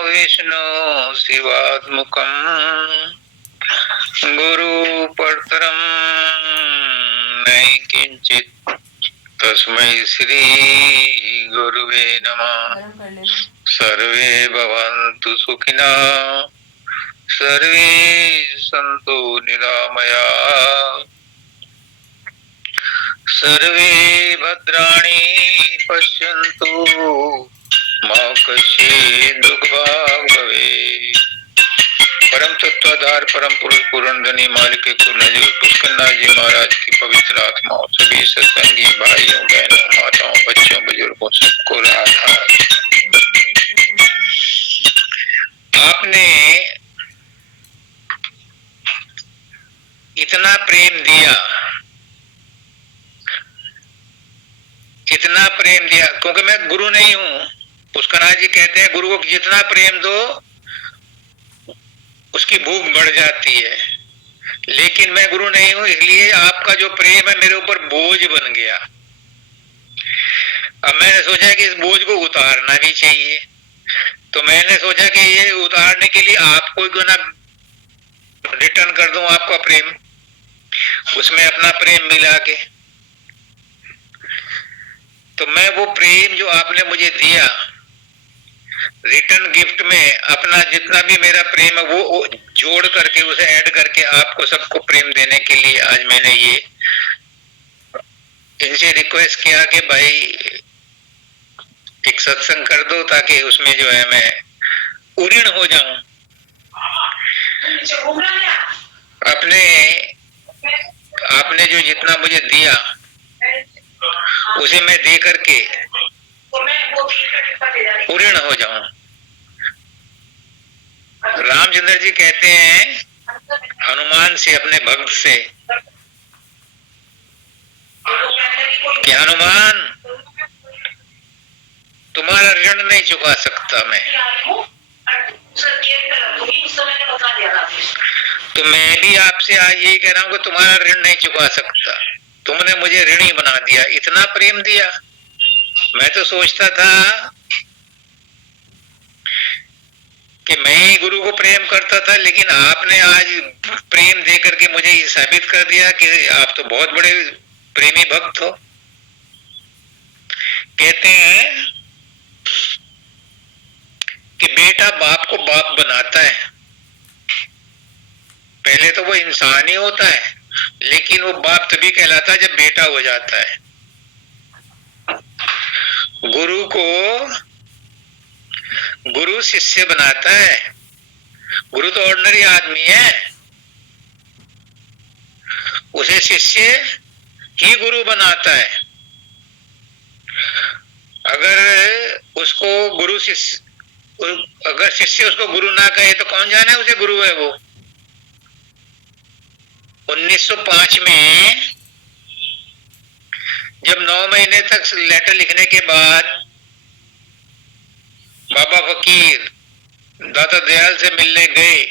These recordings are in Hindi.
विष्णु शिवात्मकं गुरु परतरं नहि किंचित् तस्मै श्री गुरुवे नमः। सर्वे भवन्तु सुखिनः, सर्वे सन्तु निरामयाः, सर्वे भद्राणि पश्यन्तु मा कश्चित् दुःखभाग् भवेत्। परम तत्वाधार परम पुरुष पूर्ण धनी मालिक पुष्करनाथ जी महाराज की पवित्र आत्माओं, सभी सत्संगी भाइयों बहनों माताओं बच्चों बुजुर्गों सबको राधा। आपने इतना प्रेम दिया, इतना प्रेम दिया, क्योंकि मैं गुरु नहीं हूं। पुष्करनाथ जी कहते हैं गुरु को जितना प्रेम दो उसकी भूख बढ़ जाती है, लेकिन मैं गुरु नहीं हूं, इसलिए आपका जो प्रेम है मेरे ऊपर बोझ बन गया। अब मैंने सोचा कि इस बोझ को उतारना भी चाहिए, तो मैंने सोचा कि ये उतारने के लिए आपको क्यों ना रिटर्न कर दूं आपका प्रेम, उसमें अपना प्रेम मिला के। तो मैं वो प्रेम जो आपने मुझे दिया, रिटर्न गिफ्ट में अपना जितना भी मेरा प्रेम है वो जोड़ करके, उसे ऐड करके आपको सबको प्रेम देने के लिए आज मैंने ये इनसे रिक्वेस्ट किया कि भाई एक सत्संग कर दो, ताकि उसमें जो है मैं उऋण हो जाऊं। अपने आपने जो जितना मुझे दिया उसे मैं दे करके उऋण हो जाऊं। रामचंद्र जी कहते हैं हनुमान से, अपने भक्त से, कि हनुमान तुम्हारा ऋण नहीं चुका सकता मैं, तो मैं भी आपसे आज यही कह रहा हूं कि तुम्हारा ऋण नहीं चुका सकता। तुमने मुझे ऋणी बना दिया, इतना प्रेम दिया। मैं तो सोचता था कि मैं ही गुरु को प्रेम करता था, लेकिन आपने आज प्रेम दे करके मुझे ये साबित कर दिया कि आप तो बहुत बड़े प्रेमी भक्त हो। कहते हैं कि बेटा बाप को बाप बनाता है। पहले तो वो इंसान ही होता है, लेकिन वो बाप तभी कहलाता है जब बेटा हो जाता है। गुरु को गुरु शिष्य बनाता है। गुरु तो ऑर्डिनरी आदमी है, उसे शिष्य ही गुरु बनाता है। अगर उसको गुरु शिष्य, अगर शिष्य उसको गुरु ना कहे तो कौन जाने उसे गुरु है वो। 1905 में जब 9 महीने तक लेटर लिखने के बाद बाबा फकीर दाता दयाल से मिलने गए,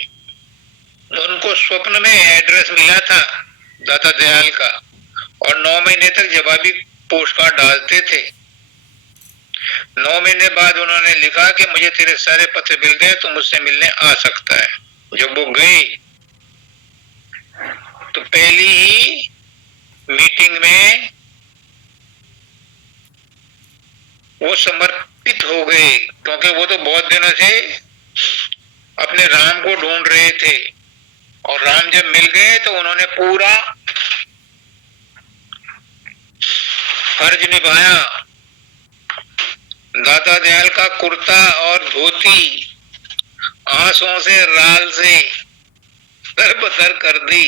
उनको स्वप्न में एड्रेस मिला था दाता दयाल का, और 9 महीने तक जवाबी पोस्ट कार्ड डालते थे। 9 महीने बाद उन्होंने लिखा कि मुझे तेरे सारे पत्र मिल गए, तो मुझसे मिलने आ सकता है। जब वो गए तो पहली ही मीटिंग में वो समर्पित हो गए, क्योंकि वो तो बहुत दिनों से अपने राम को ढूंढ रहे थे, और राम जब मिल गए तो उन्होंने पूरा फर्ज निभाया। दाता दयाल का कुर्ता और धोती आंसुओं से राल से तरबतर कर दी।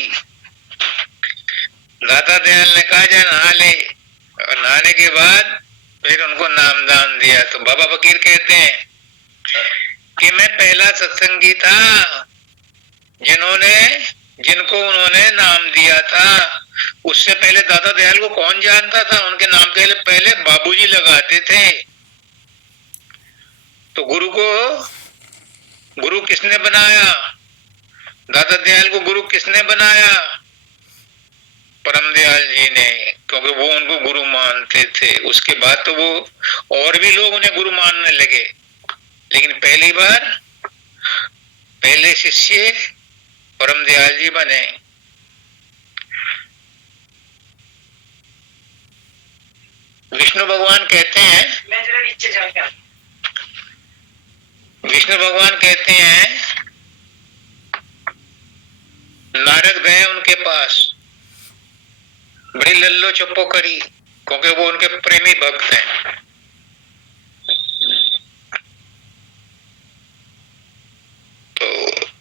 दाता दयाल ने कहा जा नहा ले, और नहाने के बाद फिर उनको नामदान दिया। तो बाबा फकीर कहते हैं कि मैं पहला सत्संगी था जिनको उन्होंने नाम दिया था। उससे पहले दाता दयाल को कौन जानता था? उनके नाम के पहले बाबूजी लगाते थे। तो गुरु किसने बनाया? दाता दयाल को गुरु किसने बनाया? परम दयाल जी ने, क्योंकि वो उनको गुरु मानते थे। उसके बाद तो वो और भी लोग उन्हें गुरु मानने लगे, लेकिन पहली बार पहले शिष्य परम दयाल जी बने। विष्णु भगवान कहते हैं, मैं जरा नीचे जाऊंगा। विष्णु भगवान कहते हैं, नारद गए उनके पास, बड़ी लल्लो चप्पो करी, क्योंकि वो उनके प्रेमी भक्त हैं। तो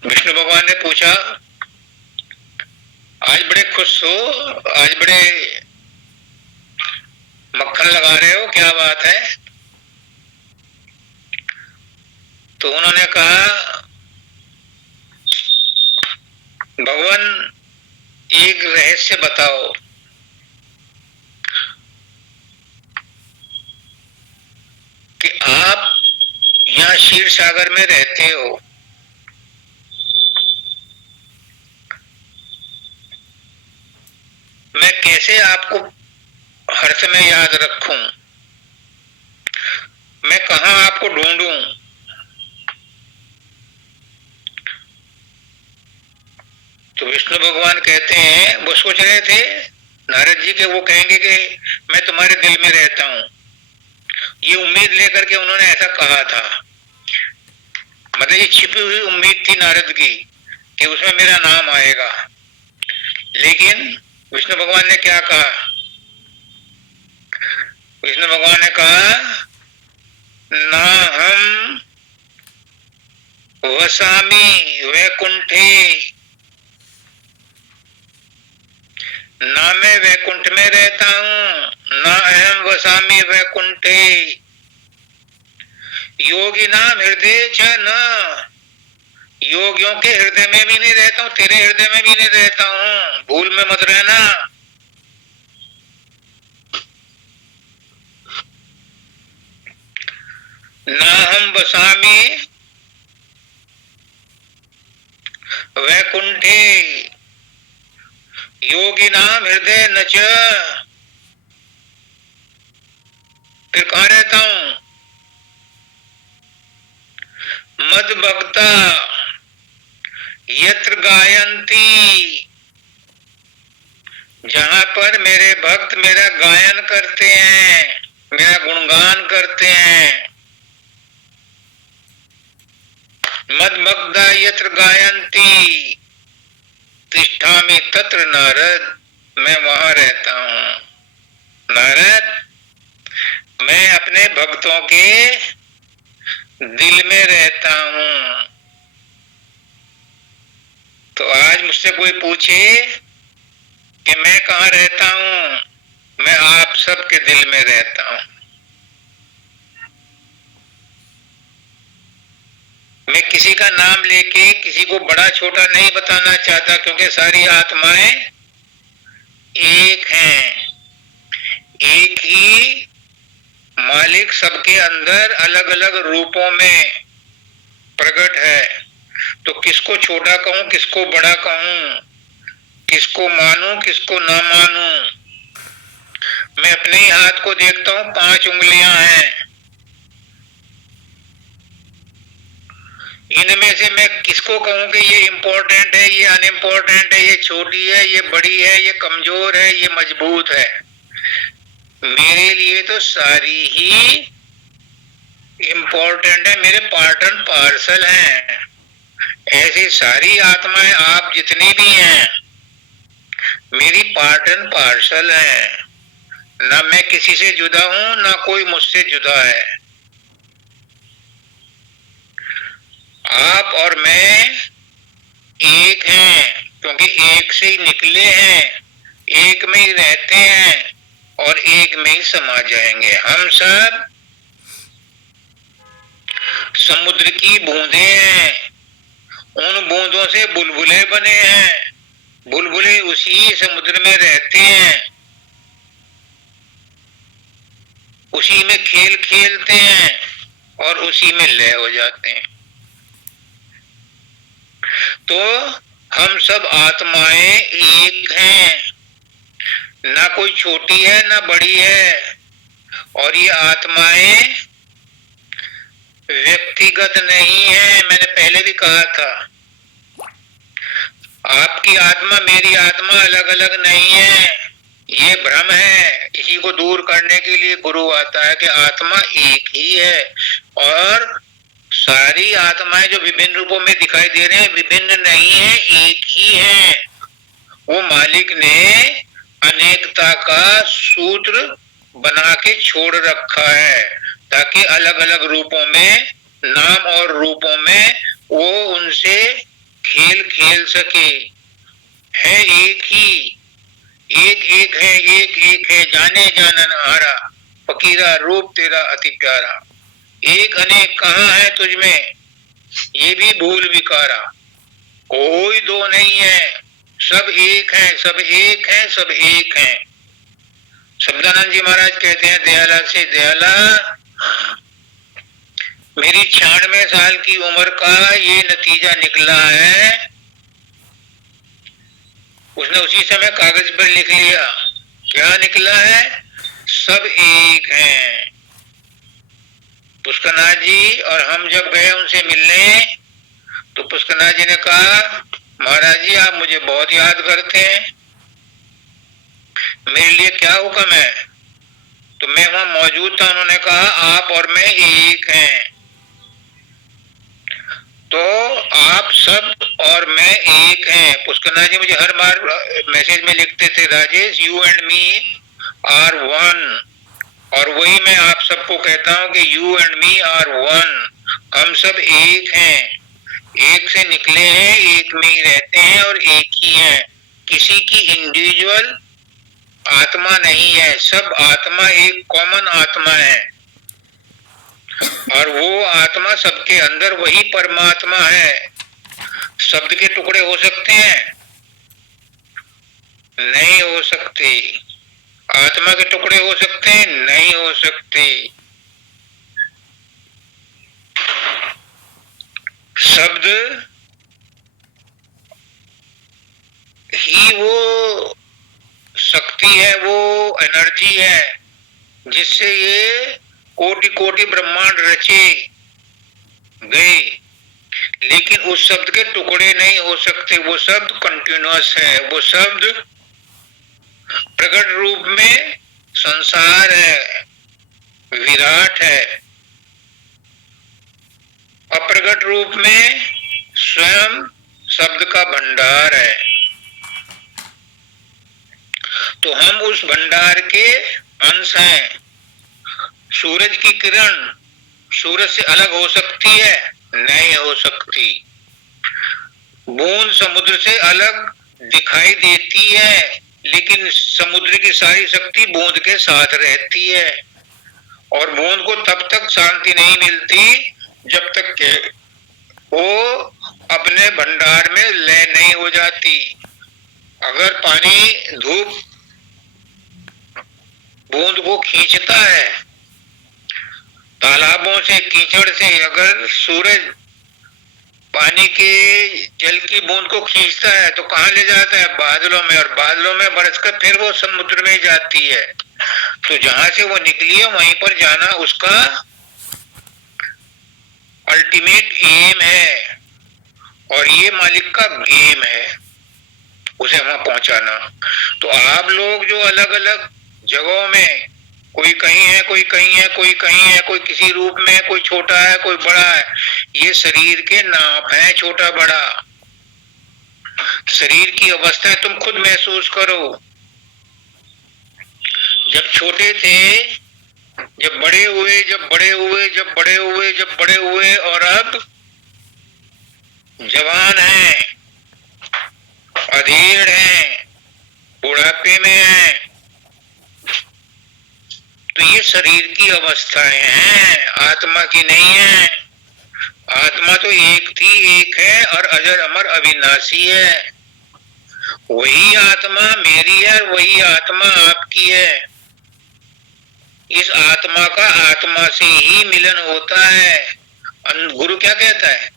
विष्णु भगवान ने पूछा, आज बड़े खुश हो, आज बड़े मक्खन लगा रहे हो, क्या बात है? तो उन्होंने कहा, भगवान एक रहस्य बताओ कि आप यहाँ क्षीर सागर में रहते हो, मैं कैसे आपको हर समय याद रखूं, मैं कहाँ आपको ढूंढूं? तो विष्णु भगवान कहते हैं, वो सोच रहे थे नारद जी के वो कहेंगे कि मैं तुम्हारे दिल में रहता हूं, ये उम्मीद लेकर के उन्होंने ऐसा कहा था। मतलब ये छिपी हुई उम्मीद थी नारद की कि उसमें मेरा नाम आएगा। लेकिन विष्णु भगवान ने क्या कहा? विष्णु भगवान ने कहा, ना हम वसामी वैकुंठे, ना मैं वैकुंठ में रहता हूं, ना अहम वसामी वैकुंठे, योगी नाम हृदय च न, योगियों के हृदय में भी नहीं रहता हूं, तेरे हृदय में भी नहीं रहता हूं, भूल में मत रहना। ना हम वसामी वैकुंठे, योगी नाम हृदय न च, फिर कहां रहता हूं? मद भक्ता यत्र गायंती, जहां पर मेरे भक्त मेरा गायन करते हैं, मेरा गुणगान करते हैं। मद भक्ता यत्र गायंती तिष्ठामि तत्र नारद, मैं वहां रहता हूं। नारद, मैं अपने भक्तों के दिल में रहता हूं। तो आज मुझसे कोई पूछे कि मैं कहाँ रहता हूं, मैं आप सबके दिल में रहता हूं। मैं किसी का नाम लेके किसी को बड़ा छोटा नहीं बताना चाहता, क्योंकि सारी आत्माएं एक हैं, एक ही मालिक सबके अंदर अलग अलग रूपों में प्रकट है। तो किसको छोटा कहूं, किसको बड़ा कहूं, किसको मानूं, किसको ना मानूं? मैं अपने ही हाथ को देखता हूं, 5 उंगलियां हैं, इनमें से मैं किसको कहूं कि ये इम्पोर्टेंट है, ये अनइम्पोर्टेंट है, ये छोटी है, ये बड़ी है, ये कमजोर है, ये मजबूत है? मेरे लिए तो सारी ही इम्पोर्टेंट है, मेरे पार्ट एंड पार्सल हैं। ऐसी सारी आत्माएं आप जितनी भी हैं मेरी पार्ट एंड पार्सल है। ना मैं किसी से जुदा हूं, ना कोई मुझसे जुदा है। आप और मैं एक हैं, क्योंकि एक से ही निकले हैं, एक में ही रहते हैं और एक में ही समा जाएंगे। हम सब समुद्र की बूंदें हैं, उन बूंदों से बुलबुले बने हैं, बुलबुले उसी समुद्र में रहते हैं, उसी में खेल खेलते हैं और उसी में लय हो जाते हैं। तो हम सब आत्माएं एक हैं, ना कोई छोटी है ना बड़ी है। और ये आत्माएं व्यक्तिगत नहीं है, मैंने पहले भी कहा था। आपकी आत्मा मेरी आत्मा अलग अलग नहीं है, ये भ्रम है। इसी को दूर करने के लिए गुरु आता है कि आत्मा एक ही है, और सारी आत्माएं जो विभिन्न रूपों में दिखाई दे रहे हैं विभिन्न नहीं है, एक ही है। वो मालिक ने अनेकता का सूत्र बना के छोड़ रखा है ताकि अलग अलग रूपों में, नाम और रूपों में वो उनसे खेल खेल सके। है एक ही, एक एक है, एक एक है, जाने जानन हारा, फकीरा रूप तेरा अति प्यारा। एक अनेक कहाँ है तुझ में, ये भी भूल विकारा। कोई दो नहीं है, सब एक है, सब एक है, सब एक है। शब्दानंद जी महाराज कहते हैं दयाला से, दयाला मेरी 96 साल की उम्र का ये नतीजा निकला है। उसने उसी समय कागज पर लिख लिया, क्या निकला है, सब एक हैं। पुष्करनाथ जी और हम जब गए उनसे मिलने तो पुष्करनाथ जी ने कहा, महाराज जी आप मुझे बहुत याद करते हैं, मेरे लिए क्या हुक्म है। तो मैं वहां मौजूद था, उन्होंने कहा आप और मैं एक हैं। तो आप सब और मैं एक हैं। पुष्करनाथ जी मुझे हर बार मैसेज में लिखते थे, Rajesh you and me are one, और वही मैं आप सबको कहता हूं कि you and me are one, हम सब एक हैं, एक से निकले हैं, एक में ही रहते हैं और एक ही हैं। किसी की इंडिविजुअल आत्मा नहीं है, सब आत्मा एक कॉमन आत्मा है, और वो आत्मा सबके अंदर वही परमात्मा है। शब्द के टुकड़े हो सकते हैं, नहीं हो सकते। आत्मा के टुकड़े हो सकते हैं, नहीं हो सकते। शब्द ही वो शक्ति है, वो एनर्जी है जिससे ये कोटि कोटि ब्रह्मांड रचे गए। लेकिन उस शब्द के टुकड़े नहीं हो सकते, वो शब्द कंटिन्यूअस है, वो शब्द प्रकट रूप में संसार है, विराट है, अप्रकट रूप में स्वयं शब्द का भंडार है। तो हम उस भंडार के अंश हैं। सूरज की किरण सूरज से अलग हो सकती है, नहीं हो सकती। बूंद समुद्र से अलग दिखाई देती है, लेकिन समुद्र की सारी शक्ति बूंद के साथ रहती है, और बूंद को तब तक शांति नहीं मिलती जब तक के वो अपने भंडार में लय नहीं हो जाती। अगर पानी धूप बूंद को खींचता है, तालाबों से, कीचड़ से, अगर सूरज पानी के जल की बूंद को खींचता है तो कहाँ ले जाता है, बादलों में, और बादलों में बरसकर फिर वो समुद्र में जाती है। तो जहां से वो निकली है वहीं पर जाना उसका अल्टीमेट एम है, और ये मालिक का गेम है उसे वहां पहुंचाना। तो आप लोग जो अलग अलग जगहों में, कोई कहीं है, कोई कहीं है, कोई कहीं है, कोई किसी रूप में, कोई छोटा है, कोई बड़ा है, ये शरीर के नाप है, छोटा बड़ा। शरीर की अवस्था तुम खुद महसूस करो। जब छोटे थे, जब बड़े हुए, जब बड़े हुए, जब बड़े हुए, जब बड़े हुए, और अब जवान हैं, अधेड़ हैं, बुढ़ापे में हैं। तो ये शरीर की अवस्थाएं हैं, आत्मा की नहीं है। आत्मा तो एक थी, एक है, और अजर अमर अविनाशी है। वही आत्मा मेरी है, वही आत्मा आपकी है। इस आत्मा का आत्मा से ही मिलन होता है। गुरु क्या कहता है,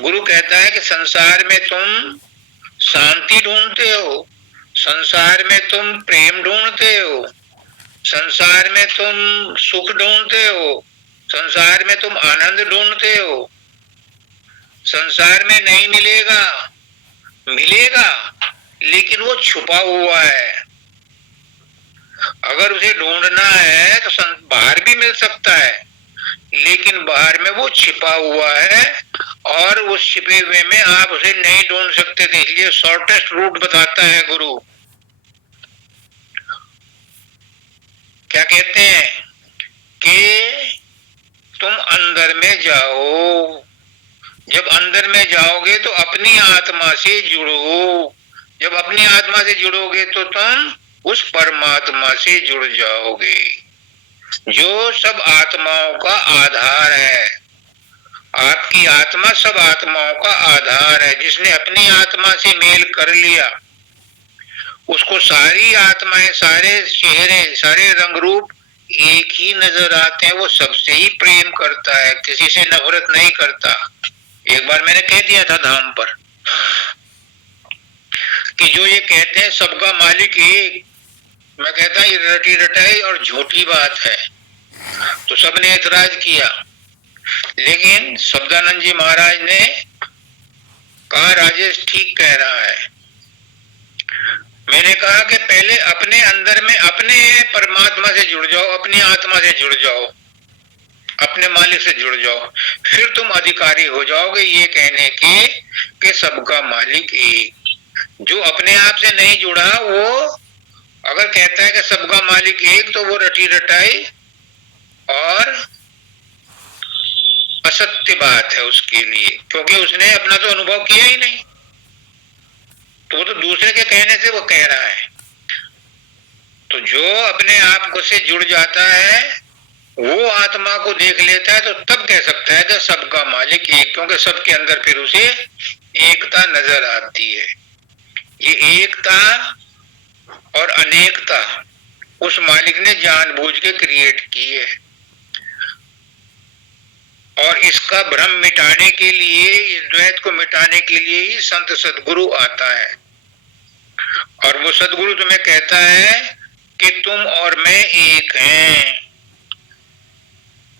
गुरु कहता है कि संसार में तुम शांति ढूंढते हो, संसार में तुम प्रेम ढूंढते हो, संसार में तुम सुख ढूंढते हो, संसार में तुम आनंद ढूंढते हो। संसार में नहीं मिलेगा, मिलेगा, लेकिन वो छुपा हुआ है। अगर उसे ढूंढना है तो बाहर भी मिल सकता है, लेकिन बाहर में वो छिपा हुआ है और उस छिपे हुए में आप उसे नहीं ढूंढ सकते थे। इसलिए शॉर्टेस्ट रूट बताता है गुरु। क्या कहते हैं कि तुम अंदर में जाओ। जब अंदर में जाओगे तो अपनी आत्मा से जुड़ो। जब अपनी आत्मा से जुड़ोगे तो तुम उस परमात्मा से जुड़ जाओगे, जो सब आत्माओं का आधार है। आपकी आत्मा सब आत्माओं का आधार है। जिसने अपनी आत्मा से मेल कर लिया, उसको सारी आत्माएं, सारे चेहरे, सारे रंग रूप एक ही नजर आते हैं। वो सबसे ही प्रेम करता है, किसी से नफरत नहीं करता। एक बार मैंने कह दिया था धाम पर कि जो ये कहते हैं सबका मालिक एक, मैं कहता ये रटी रटाई और झूठी बात है। तो सबने एतराज किया, लेकिन शब्दानंद जी महाराज ने कहा राजेश ठीक कह रहा है। मैंने कहा कि पहले अपने अंदर में अपने परमात्मा से जुड़ जाओ, अपनी आत्मा से जुड़ जाओ, अपने मालिक से जुड़ जाओ, फिर तुम अधिकारी हो जाओगे ये कहने के कि सबका मालिक एक। जो अपने आप से नहीं जुड़ा, वो अगर कहता है कि सबका मालिक एक, तो वो रटी रटाई और असत्य बात है उसके लिए, क्योंकि उसने अपना तो अनुभव किया ही नहीं। तो वो तो दूसरे के कहने से वो कह रहा है। तो जो अपने आप को से जुड़ जाता है, वो आत्मा को देख लेता है, तो तब कह सकता है कि सबका मालिक एक, क्योंकि सबके अंदर फिर उसे एकता नजर आती है। ये एकता और अनेकता उस मालिक ने जानबूझ के क्रिएट की है, और इसका भ्रम मिटाने के लिए, इस द्वैत को मिटाने के लिए ही संत सदगुरु आता है। और वो सदगुरु तुम्हें कहता है कि तुम और मैं एक हैं,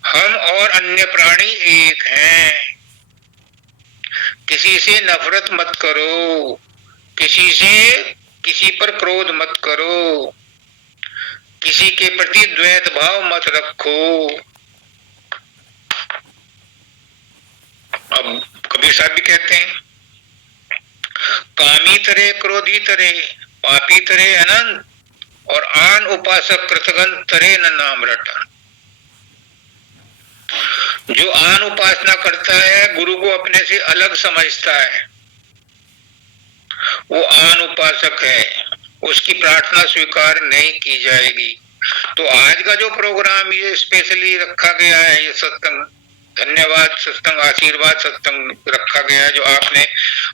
हम और अन्य प्राणी एक हैं। किसी से नफरत मत करो, किसी पर क्रोध मत करो, किसी के प्रति द्वैत भाव मत रखो। अब कबीर साहब भी कहते हैं, कामी तरे, क्रोधी तरे, पापी तरे अनंत, और आन उपासक कृतगन तरे न नाम रटा। जो आन उपासना करता है, गुरु को अपने से अलग समझता है, वो आन उपासक है, उसकी प्रार्थना स्वीकार नहीं की जाएगी। तो आज का जो प्रोग्राम ये स्पेशली रखा गया है, ये सत्संग, धन्यवाद सत्संग, आशीर्वाद सत्संग रखा गया है, जो आपने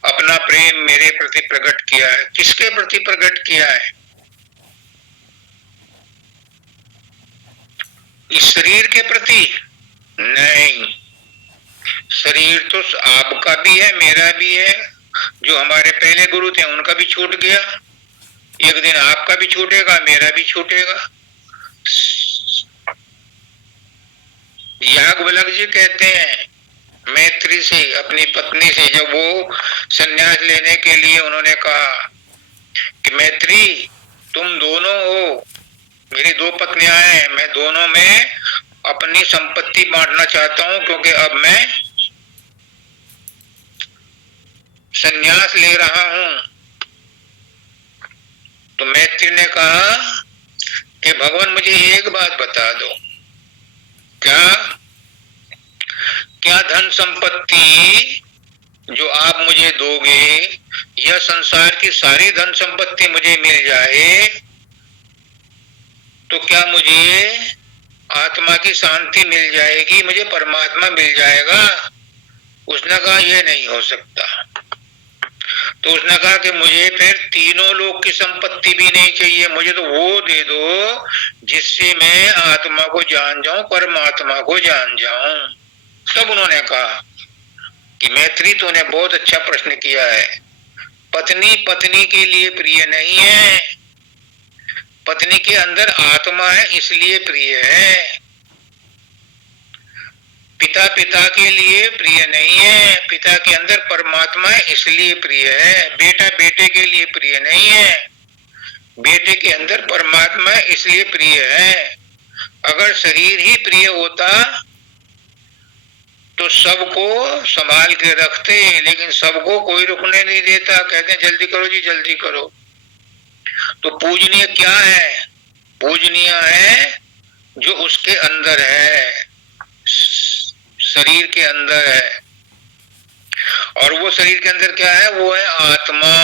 अपना प्रेम मेरे प्रति प्रकट किया है। किसके प्रति प्रकट किया है? इस शरीर के प्रति नहीं। शरीर तो आपका भी है, मेरा भी है, जो हमारे पहले गुरु थे उनका भी छूट गया, एक दिन आपका भी छूटेगा, मेरा भी छूटेगा। याज्ञवल्क्य जी कहते हैं मैत्री से, अपनी पत्नी से, जब वो संन्यास लेने के लिए उन्होंने कहा कि मैत्री तुम दोनों हो, मेरी दो पत्नियां हैं, मैं दोनों में अपनी संपत्ति बांटना चाहता हूं, क्योंकि अब मैं संन्यास ले रहा हूं। तो मैत्री ने कहा कि भगवान मुझे एक बात बता दो, क्या धन संपत्ति जो आप मुझे दोगे, यह संसार की सारी धन संपत्ति मुझे मिल जाए तो क्या मुझे आत्मा की शांति मिल जाएगी, मुझे परमात्मा मिल जाएगा? उसने कहा यह नहीं हो सकता। तो उसने कहा कि मुझे फिर तीनों लोक की संपत्ति भी नहीं चाहिए, मुझे तो वो दे दो जिससे मैं आत्मा को जान जाऊं, परमात्मा को जान जाऊं। तब उन्होंने कहा कि मैत्री तूने बहुत अच्छा प्रश्न किया है। पत्नी पत्नी के लिए प्रिय नहीं है, पत्नी के अंदर आत्मा है इसलिए प्रिय है। पिता बेटा पिता के लिए प्रिय नहीं है, पिता के अंदर परमात्मा है इसलिए प्रिय है। बेटा बेटे के लिए प्रिय नहीं है, बेटे के अंदर परमात्मा है इसलिए प्रिय है। अगर शरीर ही प्रिय होता तो सबको संभाल के रखते, लेकिन सबको कोई रुकने नहीं देता। कहते हैं जल्दी करो जी जल्दी करो। तो पूजनीय क्या है? पूजनीय है जो उसके अंदर है, शरीर के अंदर है। और वो शरीर के अंदर क्या है? वो है आत्मा।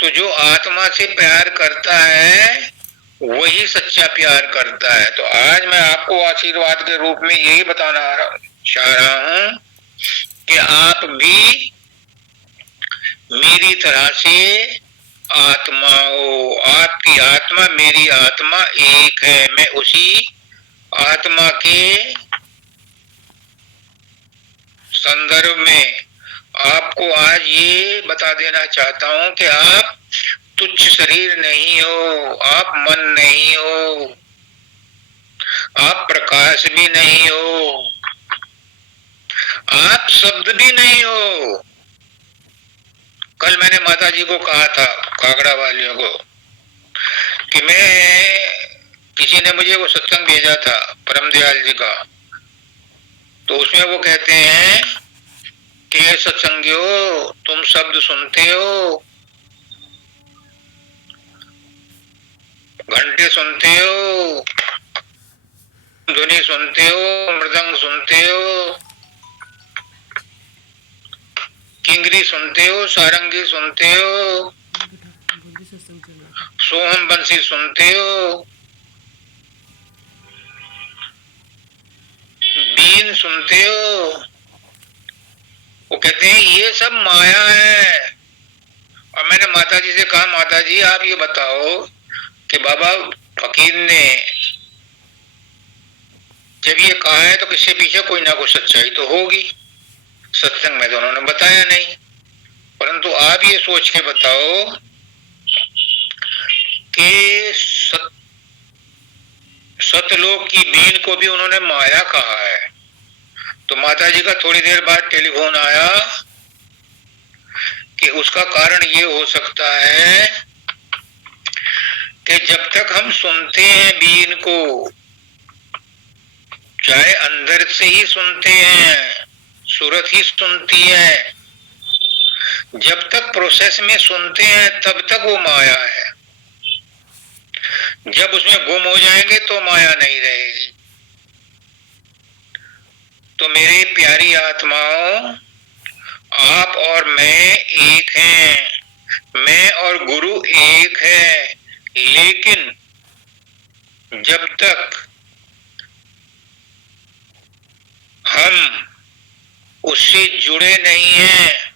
तो जो आत्मा से प्यार करता है वही सच्चा प्यार करता है। तो आज मैं आपको आशीर्वाद के रूप में यही बताना चाह रहा हूं कि आप भी मेरी तरह से आत्मा हो। आपकी आत्मा मेरी आत्मा एक है। मैं उसी आत्मा के संदर्भ में आपको आज ये बता देना चाहता हूं कि आप तुच्छ शरीर नहीं हो, आप मन नहीं हो, आप प्रकाश भी नहीं हो, आप शब्द भी नहीं हो। कल मैंने माता जी को कहा था, कागड़ा वालियों को, कि किसी ने मुझे वो सत्संग भेजा था परम दयाल जी का। तो उसमें वो कहते हैं कि सत्संगियों तुम शब्द सुनते हो, घंटे सुनते हो, ध्वनि सुनते हो, मृदंग सुनते हो, किंगरी सुनते हो, सारंगी सुनते हो, सोहम बंसी सुनते हो, बीन सुनते हो। वो कहते हैं ये सब माया है। और मैंने माता जी से कहा, माता जी आप ये बताओ कि बाबा फकीर ने जब ये कहा है तो किसके पीछे कोई ना कोई सच्चाई तो होगी। सत्संग में तो उन्होंने बताया नहीं, परंतु आप ये सोच के बताओ कि सतलोक की बीन को भी उन्होंने माया कहा है। तो माता जी का थोड़ी देर बाद टेलीफोन आया कि उसका कारण ये हो सकता है कि जब तक हम सुनते हैं बीन को, चाहे अंदर से ही सुनते हैं, सूरत ही सुनती है, जब तक प्रोसेस में सुनते हैं तब तक वो माया है। जब उसमें गुम हो जाएंगे तो माया नहीं रहेगी। तो मेरे प्यारी आत्माओं, आप और मैं एक हैं, मैं और गुरु एक है, लेकिन जब तक हम उससे जुड़े नहीं हैं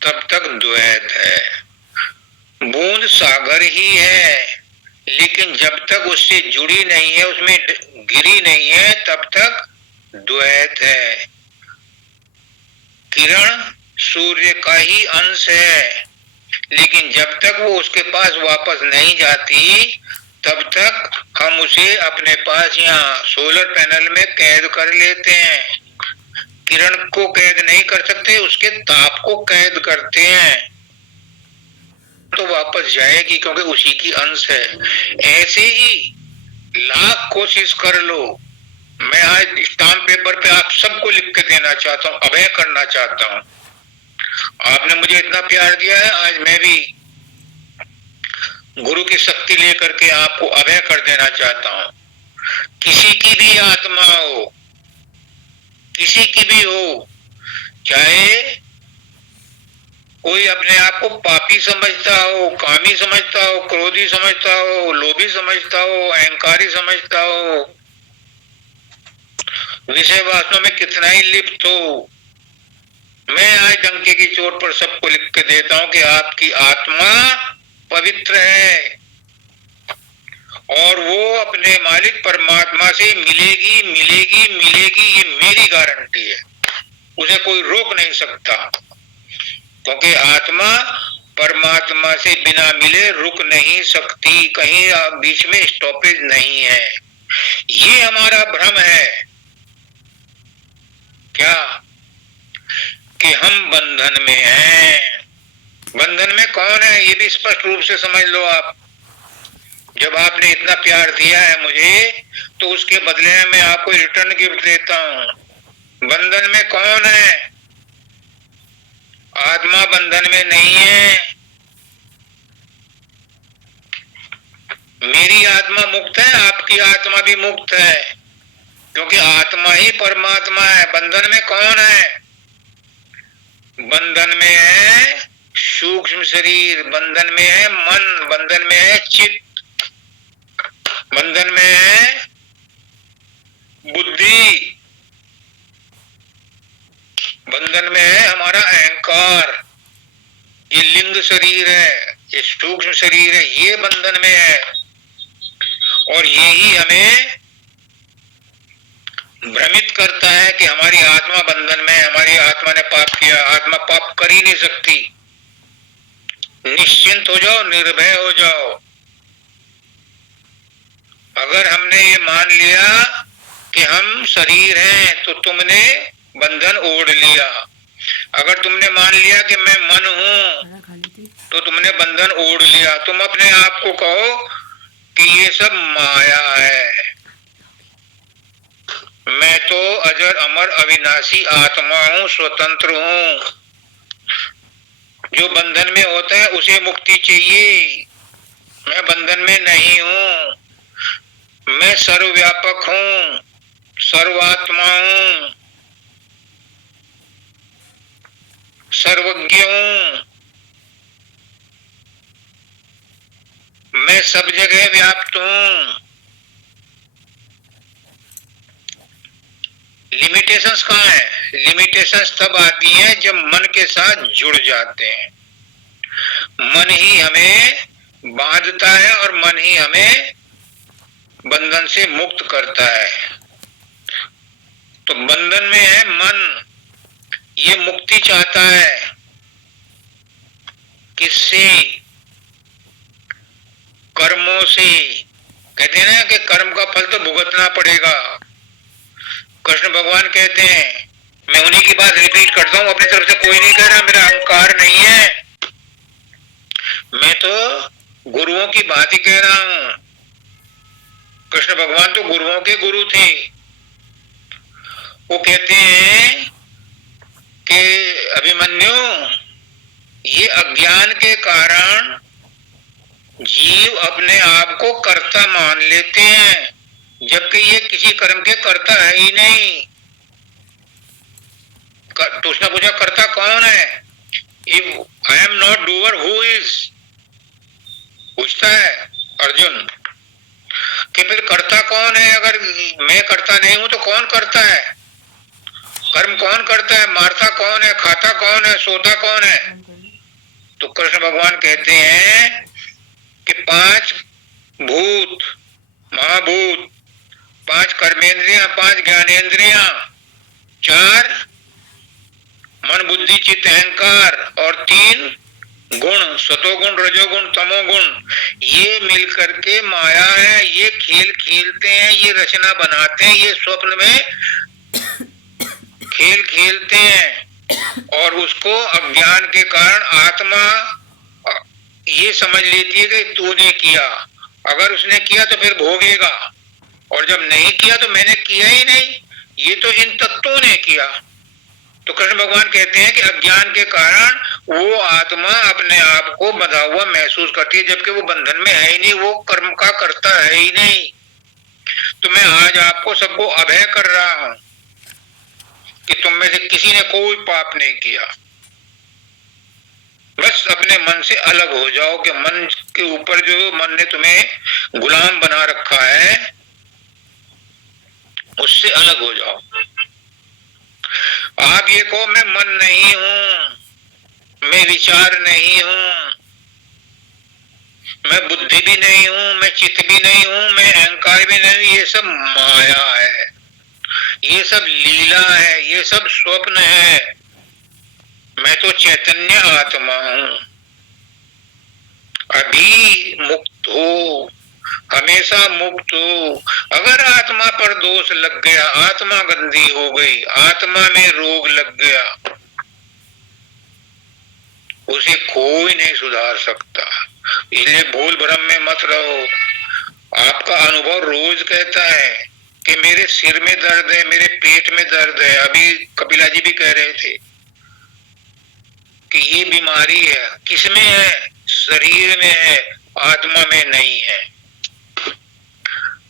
तब तक द्वैत है। बूंद सागर ही है, लेकिन जब तक उससे जुड़ी नहीं है, उसमें गिरी नहीं है, तब तक द्वैत है। किरण सूर्य का ही अंश है, लेकिन जब तक वो उसके पास वापस नहीं जाती तब तक हम उसे अपने पास यहाँ सोलर पैनल में कैद कर लेते हैं। किरण को कैद नहीं कर सकते, उसके ताप को कैद करते हैं, तो वापस जाएगी क्योंकि उसी की अंश है। ऐसे ही लाख कोशिश कर लो। मैं आज स्टाम्प पेपर पे आप सबको लिख के देना चाहता हूँ, अभय करना चाहता हूँ। आपने मुझे इतना प्यार दिया है, आज मैं भी गुरु की शक्ति लेकर के आपको अभय कर देना चाहता हूँ। किसी की भी आत्मा हो, किसी की भी हो, चाहे कोई अपने आप को पापी समझता हो, कामी समझता हो, क्रोधी समझता हो, लोभी समझता हो, अहंकारी समझता हो, विषय वासना में कितना ही लिप्त हो, मैं आज डंके की चोट पर सबको लिख के देता हूं कि आपकी आत्मा पवित्र है और वो अपने मालिक परमात्मा से मिलेगी मिलेगी मिलेगी, ये मेरी गारंटी है। उसे कोई रोक नहीं सकता, क्योंकि आत्मा परमात्मा से बिना मिले रुक नहीं सकती, कहीं बीच में स्टॉपेज नहीं है। ये हमारा भ्रम है। हम बंधन में हैं। बंधन में कौन है ये भी स्पष्ट रूप से समझ लो आप। जब आपने इतना प्यार दिया है मुझे तो उसके बदले में मैं आपको रिटर्न गिफ्ट देता हूं। बंधन में कौन है? आत्मा बंधन में नहीं है। मेरी आत्मा मुक्त है, आपकी आत्मा भी मुक्त है, क्योंकि आत्मा ही परमात्मा है। बंधन में कौन है? बंधन में है सूक्ष्म शरीर, बंधन में है मन, बंधन में है चित्त, बंधन में है बुद्धि, बंधन में है हमारा अहंकार। ये लिंग शरीर है, ये सूक्ष्म शरीर है, ये बंधन में है। और यही हमें भ्रमित करता है कि हमारी आत्मा बंधन में, हमारी आत्मा ने पाप किया। आत्मा पाप कर ही नहीं सकती। निश्चिंत हो जाओ, निर्भय हो जाओ। अगर हमने ये मान लिया कि हम शरीर हैं तो तुमने बंधन ओढ़ लिया। अगर तुमने मान लिया कि मैं मन हूं तो तुमने बंधन ओढ़ लिया। तुम अपने आप को कहो कि ये सब माया है, मैं तो अजर अमर अविनाशी आत्मा हूं, स्वतंत्र हूं। जो बंधन में होता है उसे मुक्ति चाहिए। मैं बंधन में नहीं हूं, मैं सर्वव्यापक हूं, सर्वात्मा हूं, सर्वज्ञ हूं, मैं सब जगह व्याप्त हूं। लिमिटेशंस कहाँ है? लिमिटेशंस तब आती है जब मन के साथ जुड़ जाते हैं। मन ही हमें बांधता है और मन ही हमें बंधन से मुक्त करता है। तो बंधन में है मन, ये मुक्ति चाहता है। किससे? कर्मों से। कहते हैं ना कि कर्म का फल तो भुगतना पड़ेगा। कृष्ण भगवान कहते हैं, मैं उन्हीं की बात रिपीट करता हूं, अपनी तरफ से कोई नहीं कह रहा, मेरा अहंकार नहीं है, मैं तो गुरुओं की बात ही कह रहा हूं। कृष्ण भगवान तो गुरुओं के गुरु थे। वो कहते हैं कि अभिमन्यु, ये अज्ञान के कारण जीव अपने आप को कर्ता मान लेते हैं, जबकि ये किसी कर्म के कर्ता है ही नहीं। तो उसने पूछा कर्ता कौन है? If I am not doer who is? पूछता है अर्जुन कि फिर कर्ता कौन है? अगर मैं कर्ता नहीं हूं तो कौन करता है? कर्म कौन करता है? मारता कौन है? खाता कौन है? सोता कौन है? तो कृष्ण भगवान कहते हैं कि 5 भूत, महाभूत, 5 कर्मेंद्रियां, 5 ज्ञानेंद्रियां, 4 मन बुद्धि चित्त अहंकार और 3 गुण, सतोगुण रजोगुण तमोगुण, ये मिलकर के माया है। ये खेल खेलते हैं, ये रचना बनाते हैं, ये स्वप्न में खेल खेलते हैं। और उसको अज्ञान के कारण आत्मा ये समझ लेती है कि तूने किया। अगर उसने किया तो फिर भोगेगा, और जब नहीं किया तो मैंने किया ही नहीं, ये तो इन तत्वों ने किया। तो कृष्ण भगवान कहते हैं कि अज्ञान के कारण वो आत्मा अपने आप को बंधा हुआ महसूस करती है, जबकि वो बंधन में है ही नहीं, वो कर्म का करता है ही नहीं। तो मैं आज आपको सबको अभय कर रहा हूं कि तुम में से किसी ने कोई पाप नहीं किया। बस अपने मन से अलग हो जाओ कि मन के ऊपर जो मन ने तुम्हें गुलाम बना रखा है उससे अलग हो जाओ। आप ये कहो मैं मन नहीं हूं, मैं विचार नहीं हूं, मैं बुद्धि भी नहीं हूं, मैं चित्त भी नहीं हूं, मैं अहंकार भी नहीं हूं। ये सब माया है, ये सब लीला है, ये सब स्वप्न है। मैं तो चैतन्य आत्मा हूं। अभी मुक्त हो, हमेशा मुक्त हो। अगर आत्मा पर दोष लग गया, आत्मा गंदी हो गई, आत्मा में रोग लग गया, उसे कोई नहीं सुधार सकता। इसलिए भूल भ्रम में मत रहो। आपका अनुभव रोज कहता है कि मेरे सिर में दर्द है, मेरे पेट में दर्द है। अभी कपिला जी भी कह रहे थे कि ये बीमारी है। किसमें है? शरीर में है, आत्मा में नहीं है।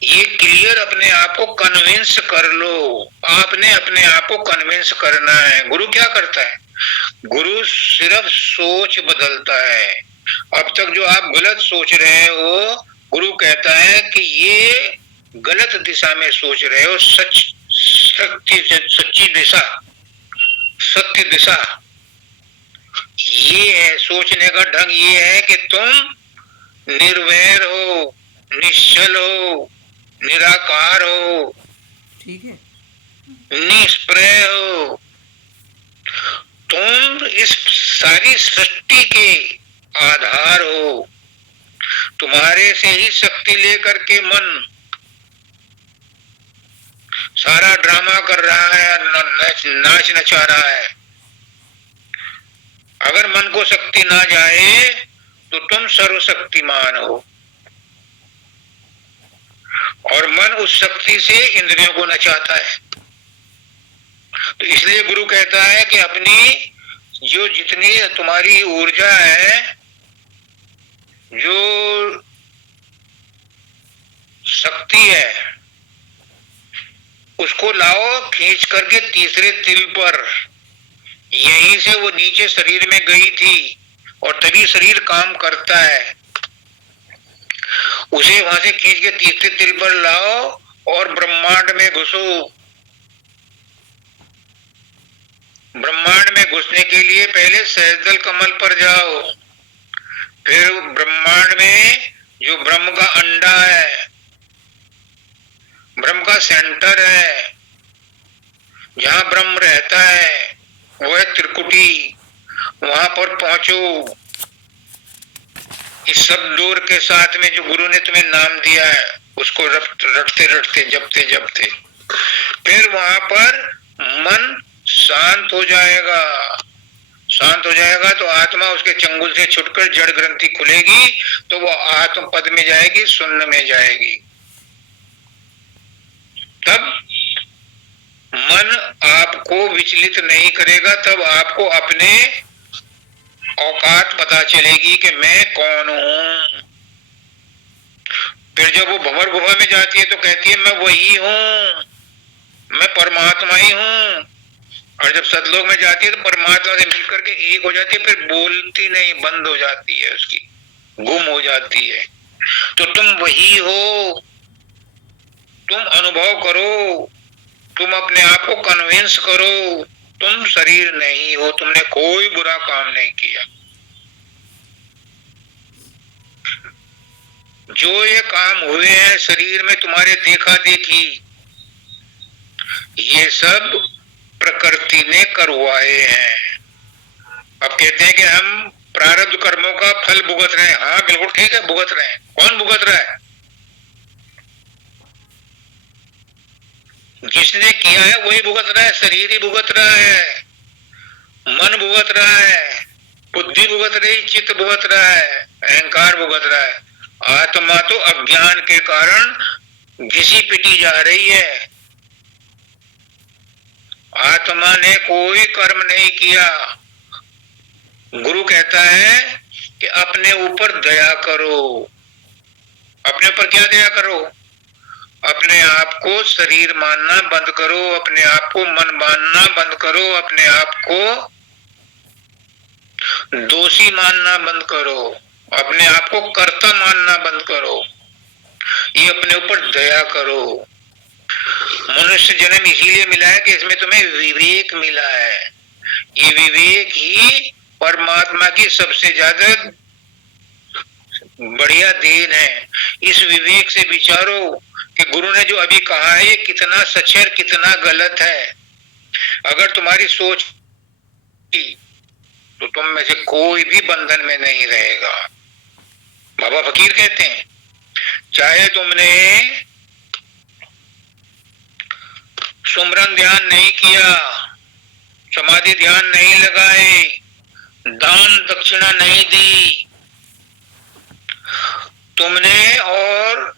ये क्लियर अपने आप को कन्विंस कर लो। आपने अपने आप को कन्विंस करना है। गुरु क्या करता है? गुरु सिर्फ सोच बदलता है। अब तक जो आप गलत सोच रहे हो, गुरु कहता है कि ये गलत दिशा में सोच रहे हो। सच्ची दिशा, सत्य दिशा ये है। सोचने का ढंग ये है कि तुम निर्वैर हो, निश्चल हो, निराकार हो, ठीक है, निष्प्रय हो। तुम इस सारी सृष्टि के आधार हो। तुम्हारे से ही शक्ति लेकर के मन सारा ड्रामा कर रहा है, नाच नचा रहा है। अगर मन को शक्ति ना जाए तो तुम सर्वशक्तिमान हो, और मन उस शक्ति से इंद्रियों को नचाता है। तो इसलिए गुरु कहता है कि अपनी जो जितनी तुम्हारी ऊर्जा है, जो शक्ति है, उसको लाओ खींच करके तीसरे तिल पर। यहीं से वो नीचे शरीर में गई थी और तभी शरीर काम करता है। उसे वहां से खींच के तीसरे तिल पर लाओ और ब्रह्मांड में घुसो। ब्रह्मांड में घुसने के लिए पहले सहस्त्रदल कमल पर जाओ, फिर ब्रह्मांड में जो ब्रह्म का अंडा है, ब्रह्म का सेंटर है, जहां ब्रह्म रहता है, वो है त्रिकुटी। वहां पर पहुंचो। इस सब डोर के साथ में जो गुरु ने तुम्हें नाम दिया है, उसको रटते रटते जपते जपते फिर वहां पर मन शांत हो जाएगा। शांत हो जाएगा तो आत्मा उसके चंगुल से छुटकर जड़ ग्रंथि खुलेगी, तो वो आत्म पद में जाएगी, शून्य में जाएगी। तब मन आपको विचलित नहीं करेगा। तब आपको अपने औकात पता चलेगी कि मैं कौन हूं। फिर जब वो भंवर गुफा में जाती है तो कहती है मैं वही हूं, मैं परमात्मा ही हूं। और जब सतलोक में जाती है तो परमात्मा से मिलकर के एक हो जाती है। फिर बोलती नहीं, बंद हो जाती है, उसकी गुम हो जाती है। तो तुम वही हो। तुम अनुभव करो, तुम अपने आप को कन्विंस करो, तुम शरीर नहीं हो। तुमने कोई बुरा काम नहीं किया। जो ये काम हुए हैं शरीर में तुम्हारे देखा देखी, ये सब प्रकृति ने करवाए हैं। अब कहते हैं कि हम प्रारब्ध कर्मों का फल भुगत रहे हैं। हाँ बिल्कुल ठीक है, भुगत रहे हैं। कौन भुगत रहा है? जिसने किया है वही भुगत रहा है। शरीर ही भुगत रहा है, मन भुगत रहा है, बुद्धि भुगत रही, चित्त भुगत रहा है, अहंकार भुगत रहा है। आत्मा तो अज्ञान के कारण घिसी पिटी जा रही है। आत्मा ने कोई कर्म नहीं किया। गुरु कहता है कि अपने ऊपर दया करो। अपने ऊपर क्या दया करो? अपने आप को शरीर मानना बंद करो, अपने आप को मन मानना बंद करो, अपने आप को दोषी मानना बंद करो, अपने आप को कर्ता मानना बंद करो। ये अपने ऊपर दया करो। मनुष्य जन्म इसीलिए मिला है कि इसमें तुम्हें विवेक मिला है। ये विवेक ही परमात्मा की सबसे ज्यादा बढ़िया देन है। इस विवेक से विचारो कि गुरु ने जो अभी कहा है ये कितना सच है, कितना गलत है। अगर तुम्हारी सोच तो तुम में से कोई भी बंधन में नहीं रहेगा। बाबा फकीर कहते हैं, चाहे तुमने सुमरन ध्यान नहीं किया, समाधि ध्यान नहीं लगाए, दान दक्षिणा नहीं दी तुमने, और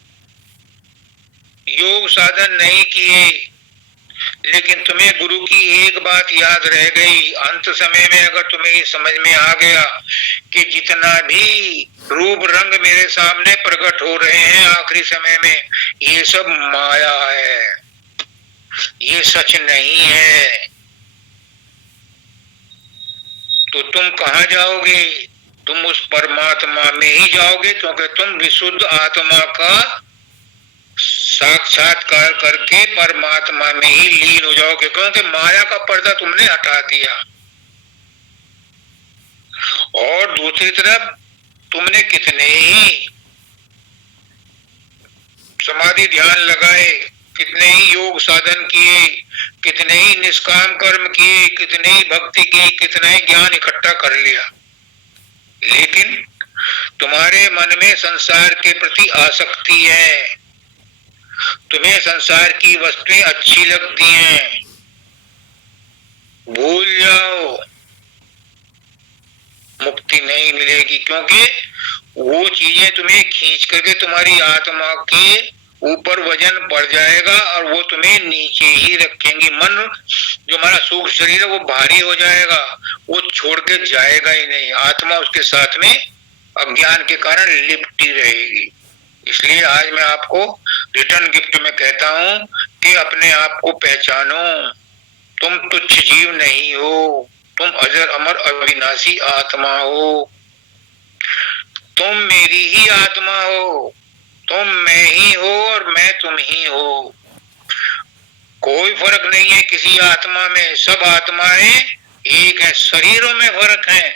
योग साधन नहीं किए, लेकिन तुम्हें गुरु की एक बात याद रह गई। अंत समय में अगर तुम्हें ये समझ में आ गया कि जितना भी रूप रंग मेरे सामने प्रकट हो रहे हैं आखिरी समय में, ये सब माया है, ये सच नहीं है, तो तुम कहाँ जाओगे? तुम उस परमात्मा में ही जाओगे, क्योंकि तुम विशुद्ध आत्मा का साक्षात्कार करके परमात्मा में ही लीन हो जाओगे, क्योंकि माया का पर्दा तुमने हटा दिया। और दूसरी तरफ तुमने कितने ही समाधि ध्यान लगाए, कितने ही योग साधन किए, कितने ही निष्काम कर्म किए, कितने ही भक्ति की, कितना ही ज्ञान इकट्ठा कर लिया, लेकिन तुम्हारे मन में संसार के प्रति आसक्ति है, तुम्हें संसार की वस्तुएं अच्छी लगती हैं। भूल जाओ, मुक्ति नहीं मिलेगी, क्योंकि वो चीजें तुम्हें खींच करके तुम्हारी आत्मा के ऊपर वजन पड़ जाएगा और वो तुम्हें नीचे ही रखेंगी। मन जो हमारा सूक्ष्म शरीर है वो भारी हो जाएगा, वो छोड़ के जाएगा ही नहीं, आत्मा उसके साथ में अज्ञान के कारण लिपटी रहेगी। इसलिए आज मैं आपको रिटर्न गिफ्ट में कहता हूं कि अपने आप को पहचानो, तुम तुच्छ जीव नहीं हो, तुम अजर अमर अविनाशी आत्मा हो, तुम मेरी ही आत्मा हो, तुम मैं ही हो और मैं तुम ही हो। कोई फर्क नहीं है किसी आत्मा में, सब आत्माएं एक है, शरीरों में फर्क है,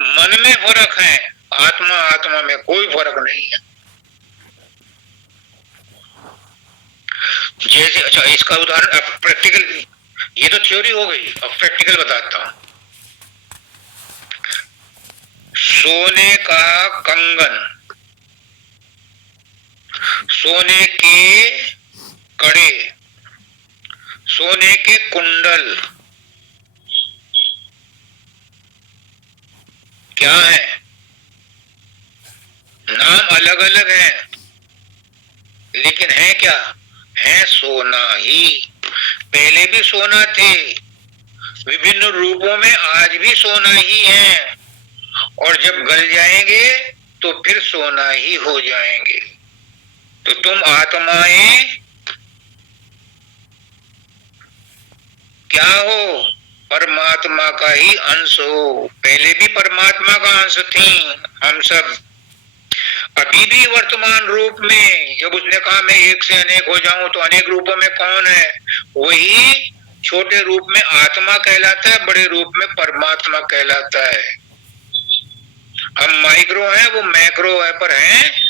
मन में फर्क है, आत्मा आत्मा में कोई फर्क नहीं है। जैसे अच्छा इसका उदाहरण अब प्रैक्टिकल, ये तो थ्योरी हो गई, अब प्रैक्टिकल बताता हूं। सोने का कंगन, सोने के कड़े, सोने के कुंडल क्या है? नाम अलग अलग है, लेकिन है क्या? है सोना ही। पहले भी सोना थे, विभिन्न रूपों में आज भी सोना ही है, और जब गल जाएंगे तो फिर सोना ही हो जाएंगे। तो तुम आत्माएं क्या हो? परमात्मा का ही अंश हो। पहले भी परमात्मा का अंश थी हम सब, अभी भी वर्तमान रूप में। जब उसने कहा मैं एक से अनेक हो जाऊं, तो अनेक रूपों में कौन है? वही छोटे रूप में आत्मा कहलाता है, बड़े रूप में परमात्मा कहलाता है। हम माइक्रो हैं, वो मैक्रो है, पर हैं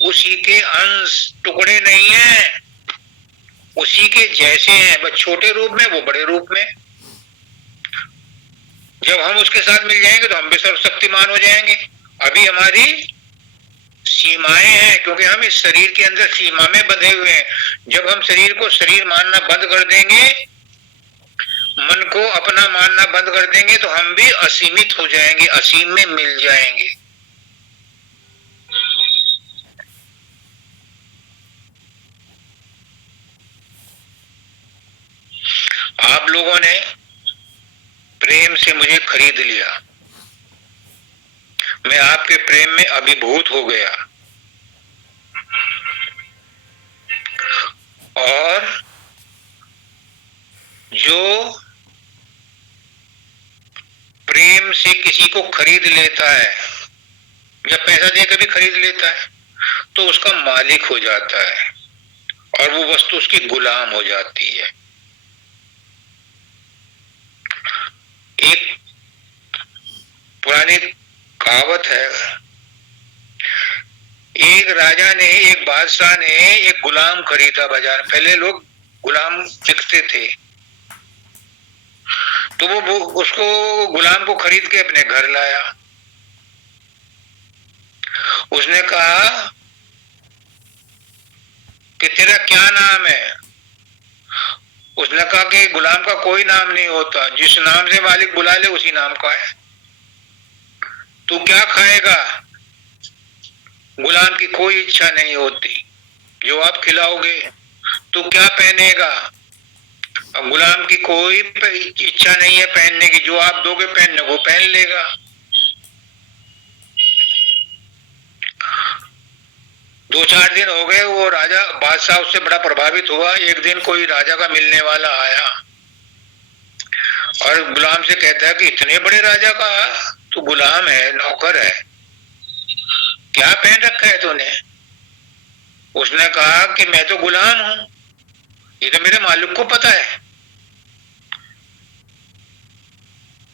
उसी के अंश, टुकड़े नहीं है, उसी के जैसे हैं, बस छोटे रूप में, वो बड़े रूप में। जब हम उसके साथ मिल जाएंगे तो हम भी सर्वशक्तिमान हो जाएंगे। अभी हमारी सीमाएं हैं, क्योंकि हम इस शरीर के अंदर सीमा में बंधे हुए हैं। जब हम शरीर को शरीर मानना बंद कर देंगे, मन को अपना मानना बंद कर देंगे, तो हम भी असीमित हो जाएंगे, असीम में मिल जाएंगे। आप लोगों ने प्रेम से मुझे खरीद लिया, मैं आपके प्रेम में अभिभूत हो गया, और जो प्रेम से किसी को खरीद लेता है, या पैसा देकर भी खरीद लेता है, तो उसका मालिक हो जाता है, और वो वस्तु उसकी गुलाम हो जाती है। एक पुरानी कहावत है, एक राजा ने, एक बादशाह ने एक गुलाम खरीदा बाजार। पहले लोग गुलाम बिकते थे, तो वो उसको गुलाम को खरीद के अपने घर लाया। उसने कहा कि तेरा क्या नाम है? उसने कहा कि गुलाम का कोई नाम नहीं होता, जिस नाम से मालिक बुला ले उसी नाम का है। तू क्या खाएगा? गुलाम की कोई इच्छा नहीं होती, जो आप खिलाओगे। तू क्या पहनेगा? अब गुलाम की कोई इच्छा नहीं है पहनने की, जो आप दोगे पहनने को पहन लेगा। दो चार दिन हो गए, वो राजा बादशाह उससे बड़ा प्रभावित हुआ। एक दिन कोई राजा का मिलने वाला आया और गुलाम से कहता है कि इतने बड़े राजा का तू गुलाम है, नौकर है, क्या पहन रखा है तूने? उसने कहा कि मैं तो गुलाम हूं, ये तो मेरे मालिक को पता है।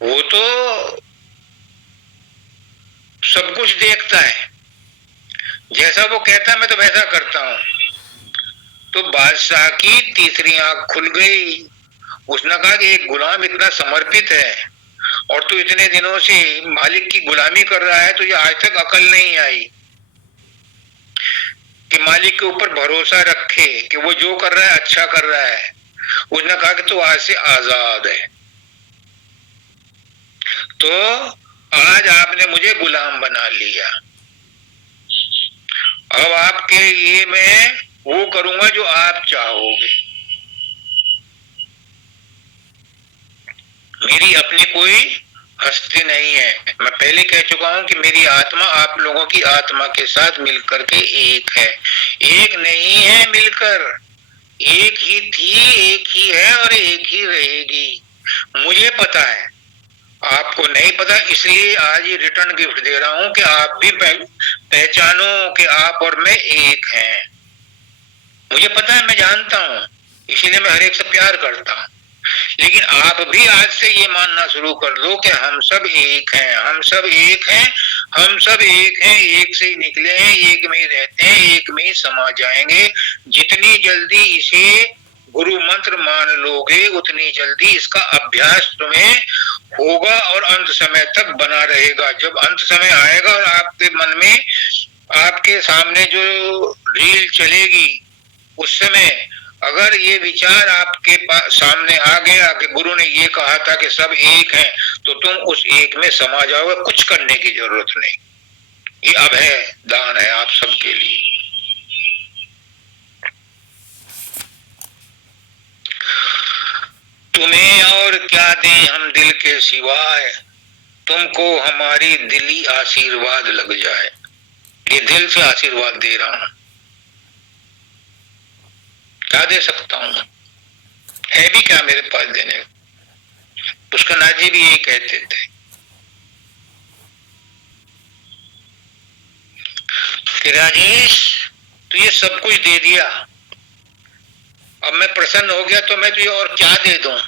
वो तो सब कुछ देखता है, जैसा वो कहता है मैं तो वैसा करता हूं। तो बादशाह की तीसरी आंख खुल गई। उसने कहा कि एक गुलाम इतना समर्पित है और तू इतने दिनों से मालिक की गुलामी कर रहा है, तुझे आज तक अकल नहीं आई कि मालिक के ऊपर भरोसा रखे कि वो जो कर रहा है अच्छा कर रहा है। उसने कहा कि तू आज से आजाद है। तो आज आपने मुझे गुलाम बना लिया, अब आपके लिए मैं वो करूंगा जो आप चाहोगे। मेरी अपनी कोई हस्ती नहीं है। मैं पहले कह चुका हूं कि मेरी आत्मा आप लोगों की आत्मा के साथ मिलकर के एक है। एक नहीं है मिलकर, एक ही थी, एक ही है और एक ही रहेगी। मुझे पता है, आपको नहीं पता, इसलिए आज ये रिटर्न गिफ्ट दे रहा हूं कि आप भी पहचानो कि आप और मैं एक हैं। मुझे पता है, मैं जानता हूं, इसीलिए मैं हर एक से प्यार करता हूं। लेकिन आप भी आज से ये मानना शुरू कर दो कि हम सब एक हैं, हम सब एक हैं, हम सब एक हैं, एक से ही निकले हैं, एक में ही रहते हैं, एक में ही समा जाएंगे। जितनी जल्दी इसे गुरु मंत्र मान लोगे, उतनी जल्दी इसका अभ्यास तुम्हें होगा और अंत समय तक बना रहेगा। जब अंत समय आएगा और आपके मन में, आपके सामने जो रील चलेगी, उस समय अगर ये विचार आपके सामने आ गया कि गुरु ने ये कहा था कि सब एक हैं, तो तुम उस एक में समा जाओगे, कुछ करने की जरूरत नहीं। ये अभय दान है आप सबके लिए। तुम्हें और क्या दें हम दिल के सिवाय, तुमको हमारी दिली आशीर्वाद लग जाए। ये दिल से आशीर्वाद दे रहा हूं, क्या दे सकता हूं? है भी क्या मेरे पास देने? पुष्करनाथ जी भी यही कहते थे कि राजेश, तू ये सब कुछ दे दिया, अब मैं प्रसन्न हो गया तो मैं तुझे और क्या दे दूं?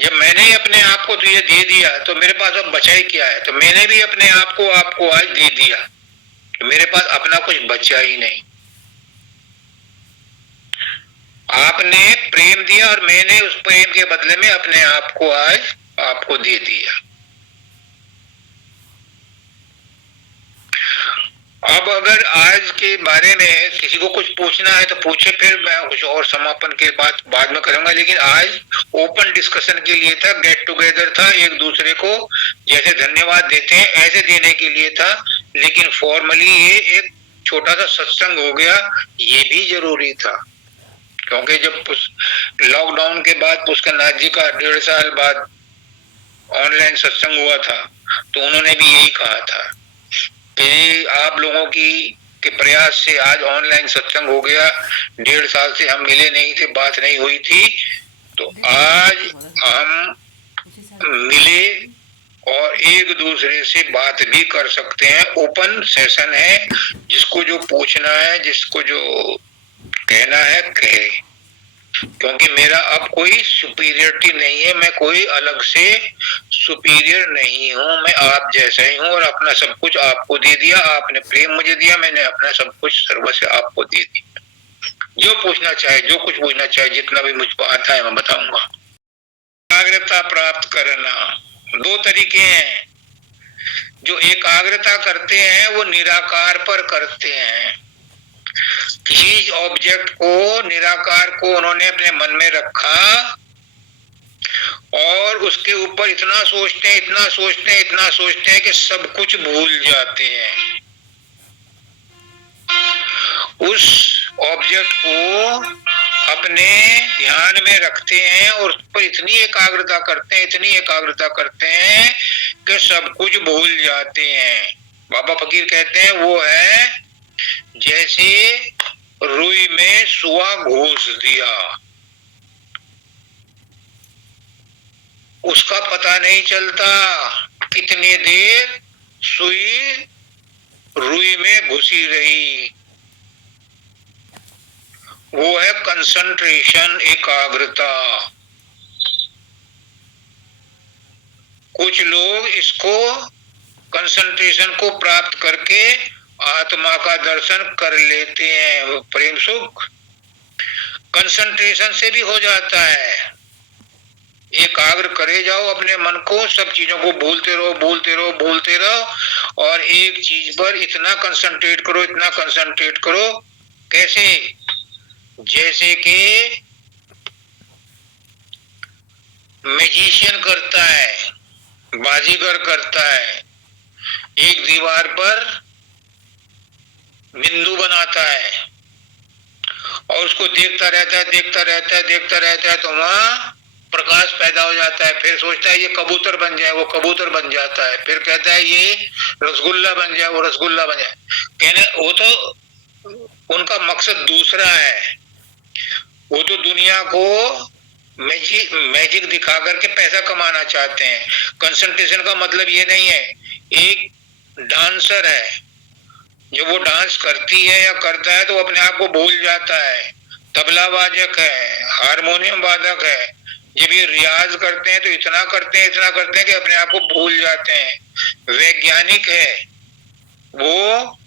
जब मैंने ही अपने आप को तुझे दे दिया तो मेरे पास अब बचा ही क्या है? तो मैंने भी अपने आप को आपको आज दे दिया, तो मेरे पास अपना कुछ बचा ही नहीं। आपने प्रेम दिया और मैंने उस प्रेम के बदले में अपने आप को आज आपको दे दिया। अब अगर आज के बारे में किसी को कुछ पूछना है तो पूछे, फिर मैं कुछ और समापन के बाद में करूंगा। लेकिन आज ओपन डिस्कशन के लिए था, गेट टुगेदर था, एक दूसरे को जैसे धन्यवाद देते हैं ऐसे देने के लिए था। लेकिन फॉर्मली ये एक छोटा सा सत्संग हो गया, ये भी जरूरी था। क्योंकि जब लॉकडाउन के बाद पुष्करनाथ जी का 1.5 साल बाद ऑनलाइन सत्संग हुआ था, तो उन्होंने भी यही कहा था कि आप लोगों के प्रयास से आज ऑनलाइन सत्संग हो गया। 1.5 साल से हम मिले नहीं थे, बात नहीं हुई थी, तो आज हम मिले और एक दूसरे से बात भी कर सकते हैं। ओपन सेशन है, जिसको जो पूछना है, जिसको जो कहना है कहे। क्योंकि मेरा अब कोई सुपीरियरिटी नहीं है, मैं कोई अलग से सुपीरियर नहीं हूं, मैं आप जैसा ही हूं और अपना सब कुछ आपको दे दिया। आपने प्रेम मुझे दिया, मैंने अपना सब कुछ सर्वस्व आपको दे दिया। जो पूछना चाहे, जो कुछ पूछना चाहे, जितना भी मुझको आता है मैं बताऊंगा। एकाग्रता प्राप्त करना, दो तरीके हैं। जो एकाग्रता करते हैं वो निराकार पर करते हैं। किसी ऑब्जेक्ट को, निराकार को उन्होंने अपने मन में रखा और उसके ऊपर इतना सोचते हैं, इतना सोचते हैं, इतना सोचते हैं कि सब कुछ भूल जाते हैं। उस ऑब्जेक्ट को अपने ध्यान में रखते हैं और उस पर इतनी एकाग्रता करते हैं, इतनी एकाग्रता करते हैं कि सब कुछ भूल जाते हैं। बाबा फकीर कहते हैं वो है जैसे रुई में सुआ घोंस दिया, उसका पता नहीं चलता कितनी देर सुई रुई में घुसी रही। वो है कंसंट्रेशन, एकाग्रता। कुछ लोग इसको कंसंट्रेशन को प्राप्त करके आत्मा का दर्शन कर लेते हैं। प्रेम सुख कंसंट्रेशन से भी हो जाता है। एकाग्र करे जाओ अपने मन को, सब चीजों को भूलते रहो, भूलते रहो, भूलते रहो और एक चीज पर इतना कंसंट्रेट करो, इतना कंसंट्रेट करो। कैसे? जैसे कि मैजिशियन करता है, बाजीगर करता है, एक दीवार पर बिंदु बनाता है और उसको देखता रहता है, देखता रहता है, देखता रहता है, तो वहां प्रकाश पैदा हो जाता है। फिर सोचता है ये कबूतर बन जाए, वो कबूतर बन जाता है। फिर कहता है ये रसगुल्ला बन जाए, वो रसगुल्ला बन जाए। कहने वो तो उनका मकसद दूसरा है। वो तो दुनिया को मैजिक दिखा करके पैसा कमाना चाहते हैं। कंसंट्रेशन का मतलब ये नहीं है। एक डांसर है, जब वो डांस करती है या करता है तो अपने आप को भूल जाता है। तबला वादक है, हारमोनियम वादक है, जब ये रियाज करते हैं तो इतना करते हैं, इतना करते हैं कि अपने आप को भूल जाते हैं। वैज्ञानिक है, वो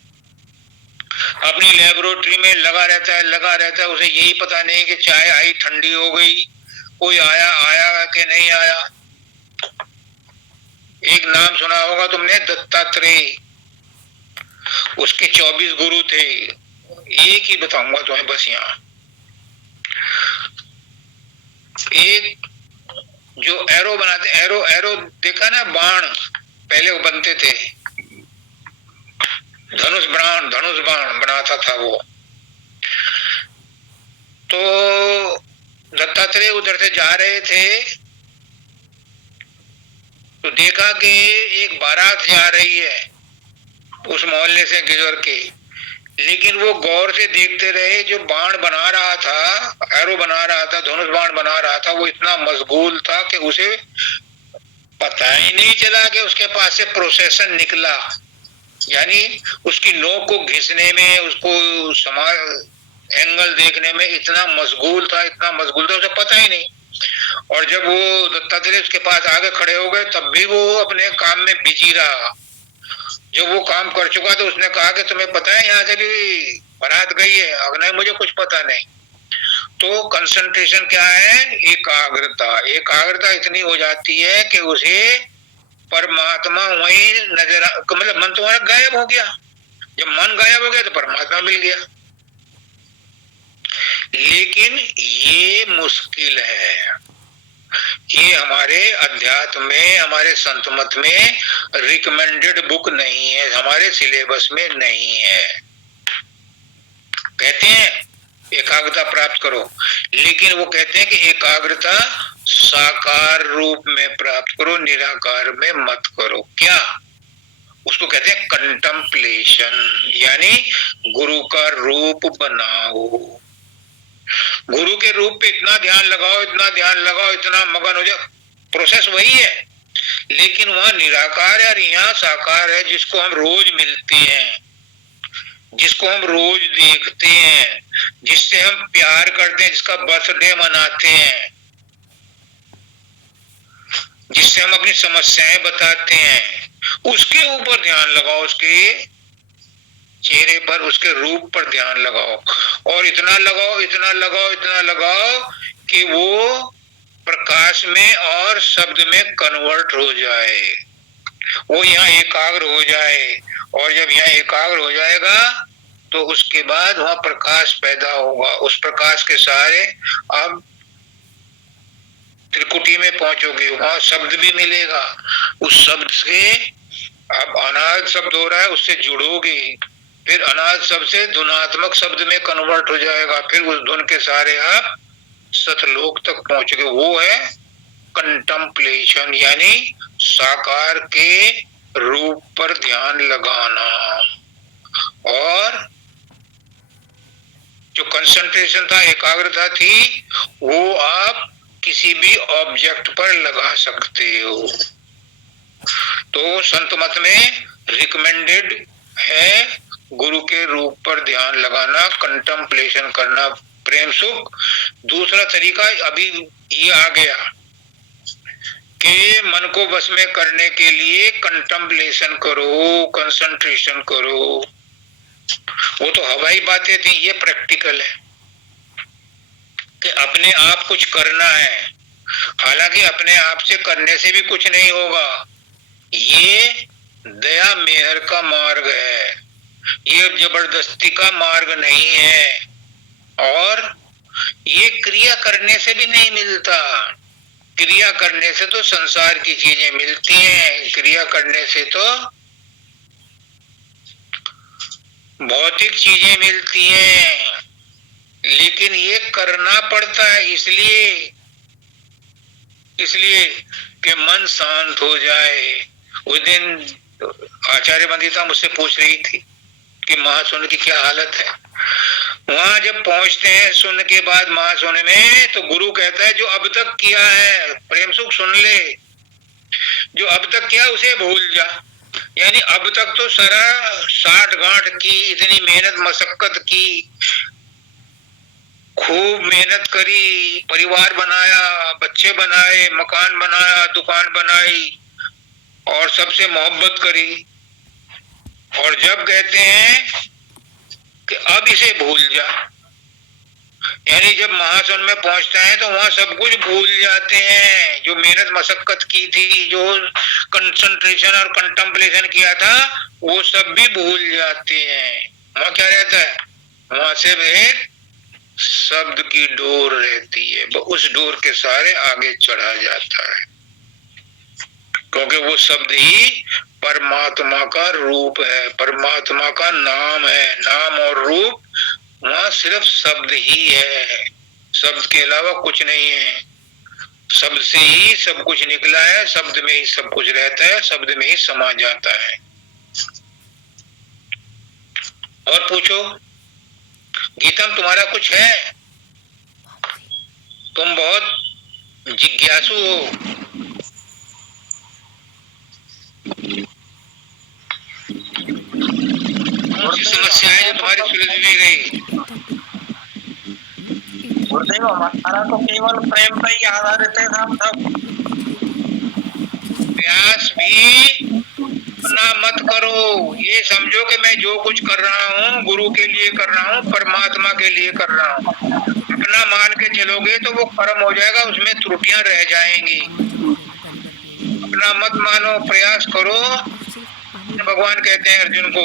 अपनी लेबोरेटरी में लगा रहता है, लगा रहता है, उसे यही पता नहीं कि चाय आई ठंडी हो गई, कोई आया आया कि नहीं आया। एक नाम सुना होगा तुमने, दत्तात्रेय। उसके 24 गुरु थे। एक ही बताऊंगा तुम्हें बस यहाँ। एक जो एरो बनाते, एरो एरो देखा ना, बाण पहले वो बनते थे, धनुष बाण बनाता था वो। तो दत्तात्रेय उधर से जा रहे थे तो देखा कि एक बारात जा रही है उस मोहल्ले से गुजर के, लेकिन वो गौर से देखते रहे। जो बाण बना रहा था, एरो बना रहा था, धनुष बाण बना रहा था, वो इतना मशगूल था कि उसे पता ही नहीं चला कि उसके पास से प्रोसेसन निकला। यानी उसकी नोक को घिसने में, उसको एंगल देखने में इतना मशगूल था, इतना मशगूल था, उसे पता ही नहीं। और जब वो दत्तात्रेय उसके पास आगे खड़े हो गए तब भी वो अपने काम में बिजी रहा। जब वो काम कर चुका तो उसने कहा कि तुम्हें पता है यहाँ से भी बारात गई है? अगर मुझे कुछ पता नहीं। तो कंसंट्रेशन क्या है? एकाग्रता। एकाग्रता इतनी हो जाती है कि उसे परमात्मा वही नजर, मतलब मन तुम्हारा गायब हो गया। जब मन गायब हो गया तो परमात्मा मिल गया। लेकिन ये मुश्किल है। ये हमारे अध्यात्म में, हमारे संत मत में रिकमेंडेड बुक नहीं है, हमारे सिलेबस में नहीं है। कहते हैं एकाग्रता प्राप्त करो, लेकिन वो कहते हैं कि एकाग्रता साकार रूप में प्राप्त करो, निराकार में मत करो। क्या? उसको कहते हैं कंटम्पलेशन, यानी गुरु का रूप बनाओ। गुरु के रूप पे इतना ध्यान लगाओ, इतना ध्यान लगाओ, इतना मगन हो जाओ। प्रोसेस वही है, लेकिन वह निराकार है और यहाँ साकार है, जिसको हम रोज मिलते हैं, जिसको हम रोज देखते हैं, जिससे हम प्यार करते हैं, जिसका बर्थडे मनाते हैं, जिससे हम अपनी समस्याएं बताते हैं, उसके ऊपर ध्यान लगाओ, उसके चेहरे पर, उसके रूप पर ध्यान लगाओ। और इतना लगाओ, इतना लगाओ, इतना लगाओ कि वो प्रकाश में और शब्द में कन्वर्ट हो जाए, वो यहाँ एकाग्र हो जाए। और जब यहाँ एकाग्र हो जाएगा तो उसके बाद वहां प्रकाश पैदा होगा। उस प्रकाश के सहारे अब त्रिकुटी में पहुंचोगे, वहां शब्द भी मिलेगा। उस शब्द से अब अनाद शब्द हो रहा है, उससे जुड़ोगे, फिर अनाद शब्द से धुनात्मक शब्द में कन्वर्ट हो जाएगा, फिर उस धुन के सहारे आप सतलोक तक पहुंचोगे। वो है कंटम्पलेशन, यानी साकार के रूप पर ध्यान लगाना। और जो कंसंट्रेशन था, एकाग्रता थी, वो आप किसी भी ऑब्जेक्ट पर लगा सकते हो। तो संत मत में रिकमेंडेड है गुरु के रूप पर ध्यान लगाना, कंटम्पलेशन करना, प्रेम सुख। दूसरा तरीका अभी ये आ गया कि मन को बस में करने के लिए कंटम्पलेशन करो, कंसंट्रेशन करो। वो तो हवाई बातें थी, ये प्रैक्टिकल है कि अपने आप कुछ करना है। हालांकि अपने आप से करने से भी कुछ नहीं होगा, ये दया मेहर का मार्ग है, ये जबरदस्ती का मार्ग नहीं है। और ये क्रिया करने से भी नहीं मिलता। क्रिया करने से तो संसार की चीजें मिलती हैं, क्रिया करने से तो भौतिक चीजें मिलती हैं। लेकिन ये करना पड़ता है इसलिए कि मन शांत हो जाए। उस दिन आचार्य वंदिता मुझसे पूछ रही थी कि महासुन की क्या हालत है। वहां जब पहुंचते हैं सुन के बाद महासुन में, तो गुरु कहता है जो अब तक किया है प्रेम सुख सुन ले, जो अब तक किया उसे भूल जा। यानी अब तक तो सारा साठ गांठ की, इतनी मेहनत मशक्कत की, खूब मेहनत करी, परिवार बनाया, बच्चे बनाए, मकान बनाया, दुकान बनाई और सबसे मोहब्बत करी। और जब कहते हैं कि अब इसे भूल जा, यानी जब महासन में पहुंचते हैं तो वहां सब कुछ भूल जाते हैं। जो मेहनत मशक्कत की थी, जो कंसंट्रेशन और कंटम्पलेशन किया था, वो सब भी भूल जाते हैं। वहां क्या रहता है? वहां से एक शब्द की डोर रहती है, उस डोर के सहारे आगे चढ़ा जाता है, क्योंकि वो शब्द ही परमात्मा का रूप है, परमात्मा का नाम है। नाम और रूप वहां सिर्फ शब्द ही है, शब्द के अलावा कुछ नहीं है। शब्द से ही सब कुछ निकला है, शब्द में ही सब कुछ रहता है, शब्द में ही समा जाता है। और पूछो गीतम, तुम्हारा कुछ है? तुम बहुत जिज्ञासु हो। कौन सी समस्या है जो तुम्हारी सुलझ नहीं गई? गुरुदेव, हमारा तो केवल प्रेम पर ही आधारित है। हम सब प्रयास भी अपना मत करो। ये समझो कि मैं जो कुछ कर रहा हूँ गुरु के लिए कर रहा हूँ, परमात्मा के लिए कर रहा हूँ। अपना मान के चलोगे तो वो कर्म हो जाएगा, उसमें त्रुटियां रह जाएंगी। अपना मत मानो, प्रयास करो। भगवान कहते हैं अर्जुन को,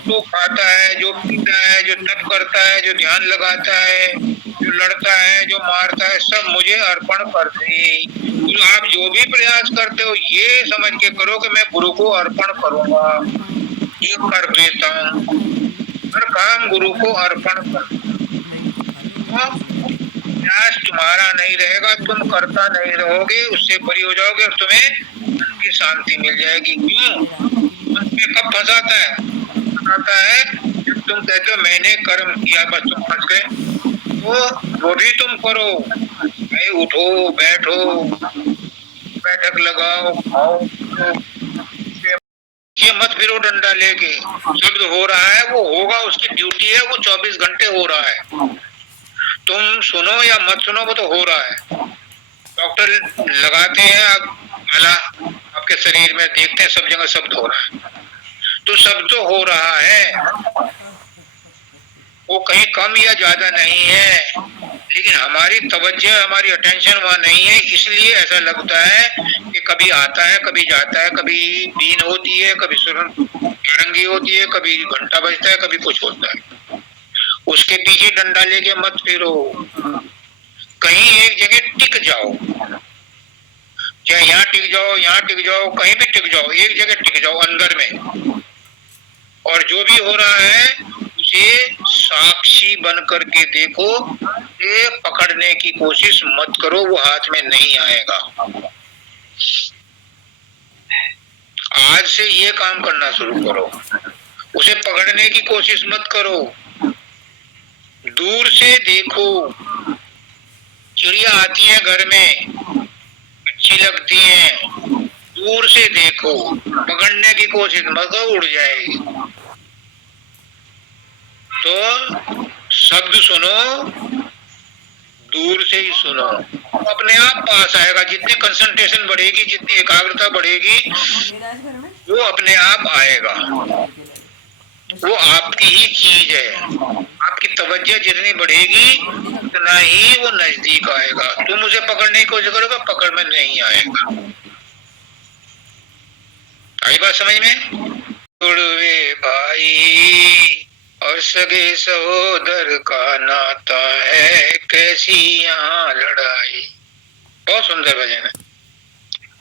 तो खाता है, जो पीता है, जो तप करता है, जो ध्यान लगाता है, जो लड़ता है, जो मारता है, सब मुझे अर्पण कर दे। तो आप जो भी प्रयास करते हो ये समझ के करो कि मैं गुरु को अर्पण करूंगा, ये कर देता हूँ, हर काम गुरु को अर्पण कर। प्रयास तुम्हारा नहीं रहेगा, तुम करता नहीं रहोगे, उससे बरी हो जाओगे और तुम्हें मन की शांति मिल जाएगी। क्यों? में कब फंसाता है? फंसाता है जब तुम कहते हो मैंने कर्म किया, बस तुम फंस गए। वो भी तुम करो, भाई उठो, बैठो, बैठक लगाओ, खाओ, ये मत फिरो डंडा लेके। शब्द हो रहा है वो होगा, उसकी ड्यूटी है, वो 24 घंटे हो रहा है। तुम सुनो या मत सुनो, वो तो हो रहा है। डॉक्टर लगाते हैं माला आपके शरीर में, देखते हैं सब जगह शब्द हो रहा है, तो शब्द तो हो रहा है, वो कहीं कम या ज्यादा नहीं है। लेकिन हमारी तवज्जो, हमारी अटेंशन वहां नहीं है, इसलिए ऐसा लगता है कि कभी आता है, कभी जाता है, कभी बीन होती है, कभी नारंगी होती है, कभी घंटा बजता है, कभी कुछ होता है। उसके पीछे डंडा लेके मत फिरो, कहीं एक जगह टिक जाओ। चाहे यहाँ टिक जाओ, यहाँ टिक जाओ, कहीं भी टिक जाओ, एक जगह टिक जाओ अंदर में, और जो भी हो रहा है उसे साक्षी बन करके देखो। ये पकड़ने की कोशिश मत करो, वो हाथ में नहीं आएगा। आज से ये काम करना शुरू करो, उसे पकड़ने की कोशिश मत करो। दूर से देखो, चिड़िया आती है घर में, अच्छी लगती है, दूर से देखो, पकड़ने की कोशिश मत करो, उड़ जाएगी। तो शब्द सुनो, दूर से ही सुनो, अपने आप पास आएगा। जितनी कंसंट्रेशन बढ़ेगी, जितनी एकाग्रता बढ़ेगी, वो अपने आप आएगा। वो आपकी ही चीज है। आपकी तवज्जो जितनी बढ़ेगी उतना ही वो नजदीक आएगा। तुम उसे पकड़ने की कोशिश करोगे, पकड़ में नहीं आएगा। आई बात समझ में? जुड़वे भाई और सगे सहोदर का नाता है, कैसी यहाँ लड़ाई। बहुत सुंदर भजन है।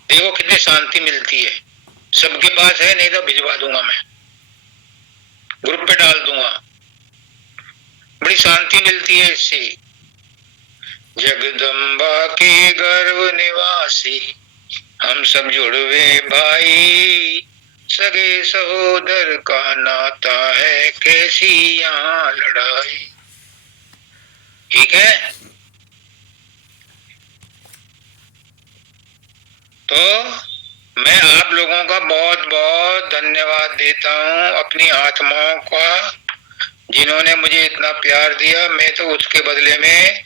देखो कितनी शांति मिलती है। सबके पास है, नहीं तो भिजवा दूंगा, मैं ग्रुप पे डाल दूंगा। बड़ी शांति मिलती है इससे। जगदम्बा के गर्भ निवासी हम सब जुड़वे भाई, सगे सहोदर का नाता है, कैसी यहाँ लड़ाई। ठीक है, तो मैं आप लोगों का बहुत बहुत धन्यवाद देता हूँ, अपनी आत्माओं का, जिन्होंने मुझे इतना प्यार दिया। मैं तो उसके बदले में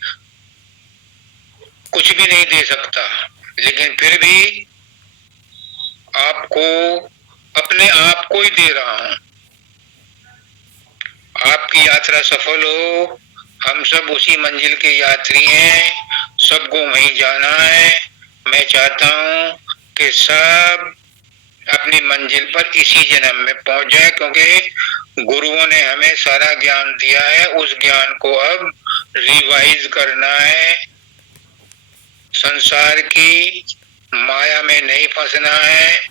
कुछ भी नहीं दे सकता, लेकिन फिर भी आपको, अपने आप को ही दे रहा हूं। आपकी यात्रा सफल हो। हम सब उसी मंजिल के यात्री हैं, सबको वहीं जाना है। मैं चाहता हूं कि सब अपनी मंजिल पर इसी जन्म में पहुंच जाए, क्योंकि गुरुओं ने हमें सारा ज्ञान दिया है। उस ज्ञान को अब रिवाइज करना है। संसार की माया में नहीं फंसना है।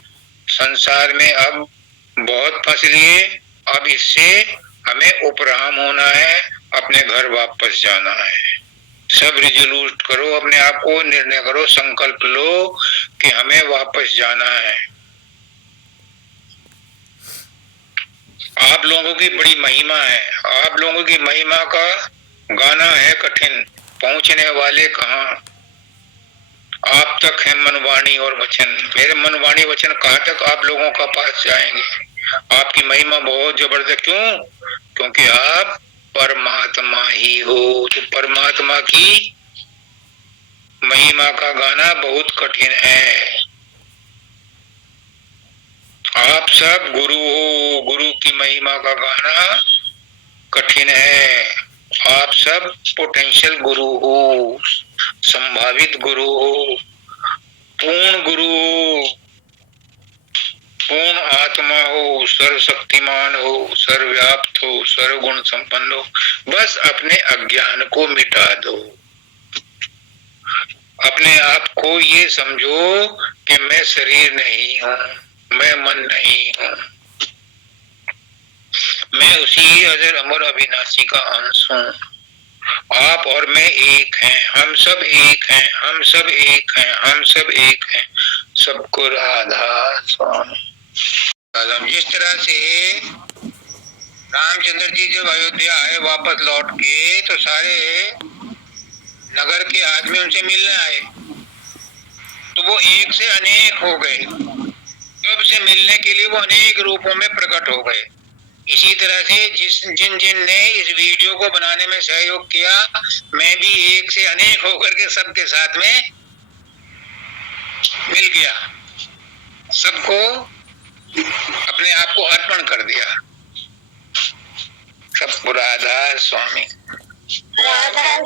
संसार में अब बहुत फंस लिए, अब इससे हमें उपराम होना है, अपने घर वापस जाना है। सब रिजोल्यूट करो, अपने आप को निर्णय करो, संकल्प लो कि हमें वापस जाना है। आप लोगों की बड़ी महिमा है। आप लोगों की महिमा का गाना है कठिन, पहुंचने वाले कहाँ। आप तक है मनवाणी और वचन। मेरे मनवाणी वचन कहाँ तक आप लोगों का पास जाएंगे। आपकी महिमा बहुत जबरदस्त। क्यों? क्योंकि आप परमात्मा ही हो। तो परमात्मा की महिमा का गाना बहुत कठिन है। आप सब गुरु हो, गुरु की महिमा का गाना कठिन है। आप सब पोटेंशियल गुरु हो, संभावित गुरु हो, पूर्ण गुरु हो, पूर्ण आत्मा हो, सर्वशक्तिमान हो, सर्वव्याप्त हो, सर्वगुण संपन्न हो। बस अपने अज्ञान को मिटा दो। अपने आप को ये समझो कि मैं शरीर नहीं हूँ, मैं मन नहीं हूँ, मैं उसी अजर अमर अविनाशी का अंश हूँ। आप और मैं एक हैं, हम सब एक हैं, हम सब एक हैं, हम सब एक हैं। सबको राधा स्वामी। जिस तरह से रामचंद्र जी जब अयोध्या आए वापस लौट के, तो सारे नगर के आदमी उनसे मिलने आए, तो वो एक से अनेक हो गए। जब से मिलने के लिए वो अनेक रूपों में प्रकट हो गए। इसी तरह से जिन ने इस वीडियो को बनाने में सहयोग किया, मैं भी एक से अनेक होकर के सबके साथ में मिल गया, सबको अपने आप को अर्पण कर दिया। सबको राधा स्वामी। राधा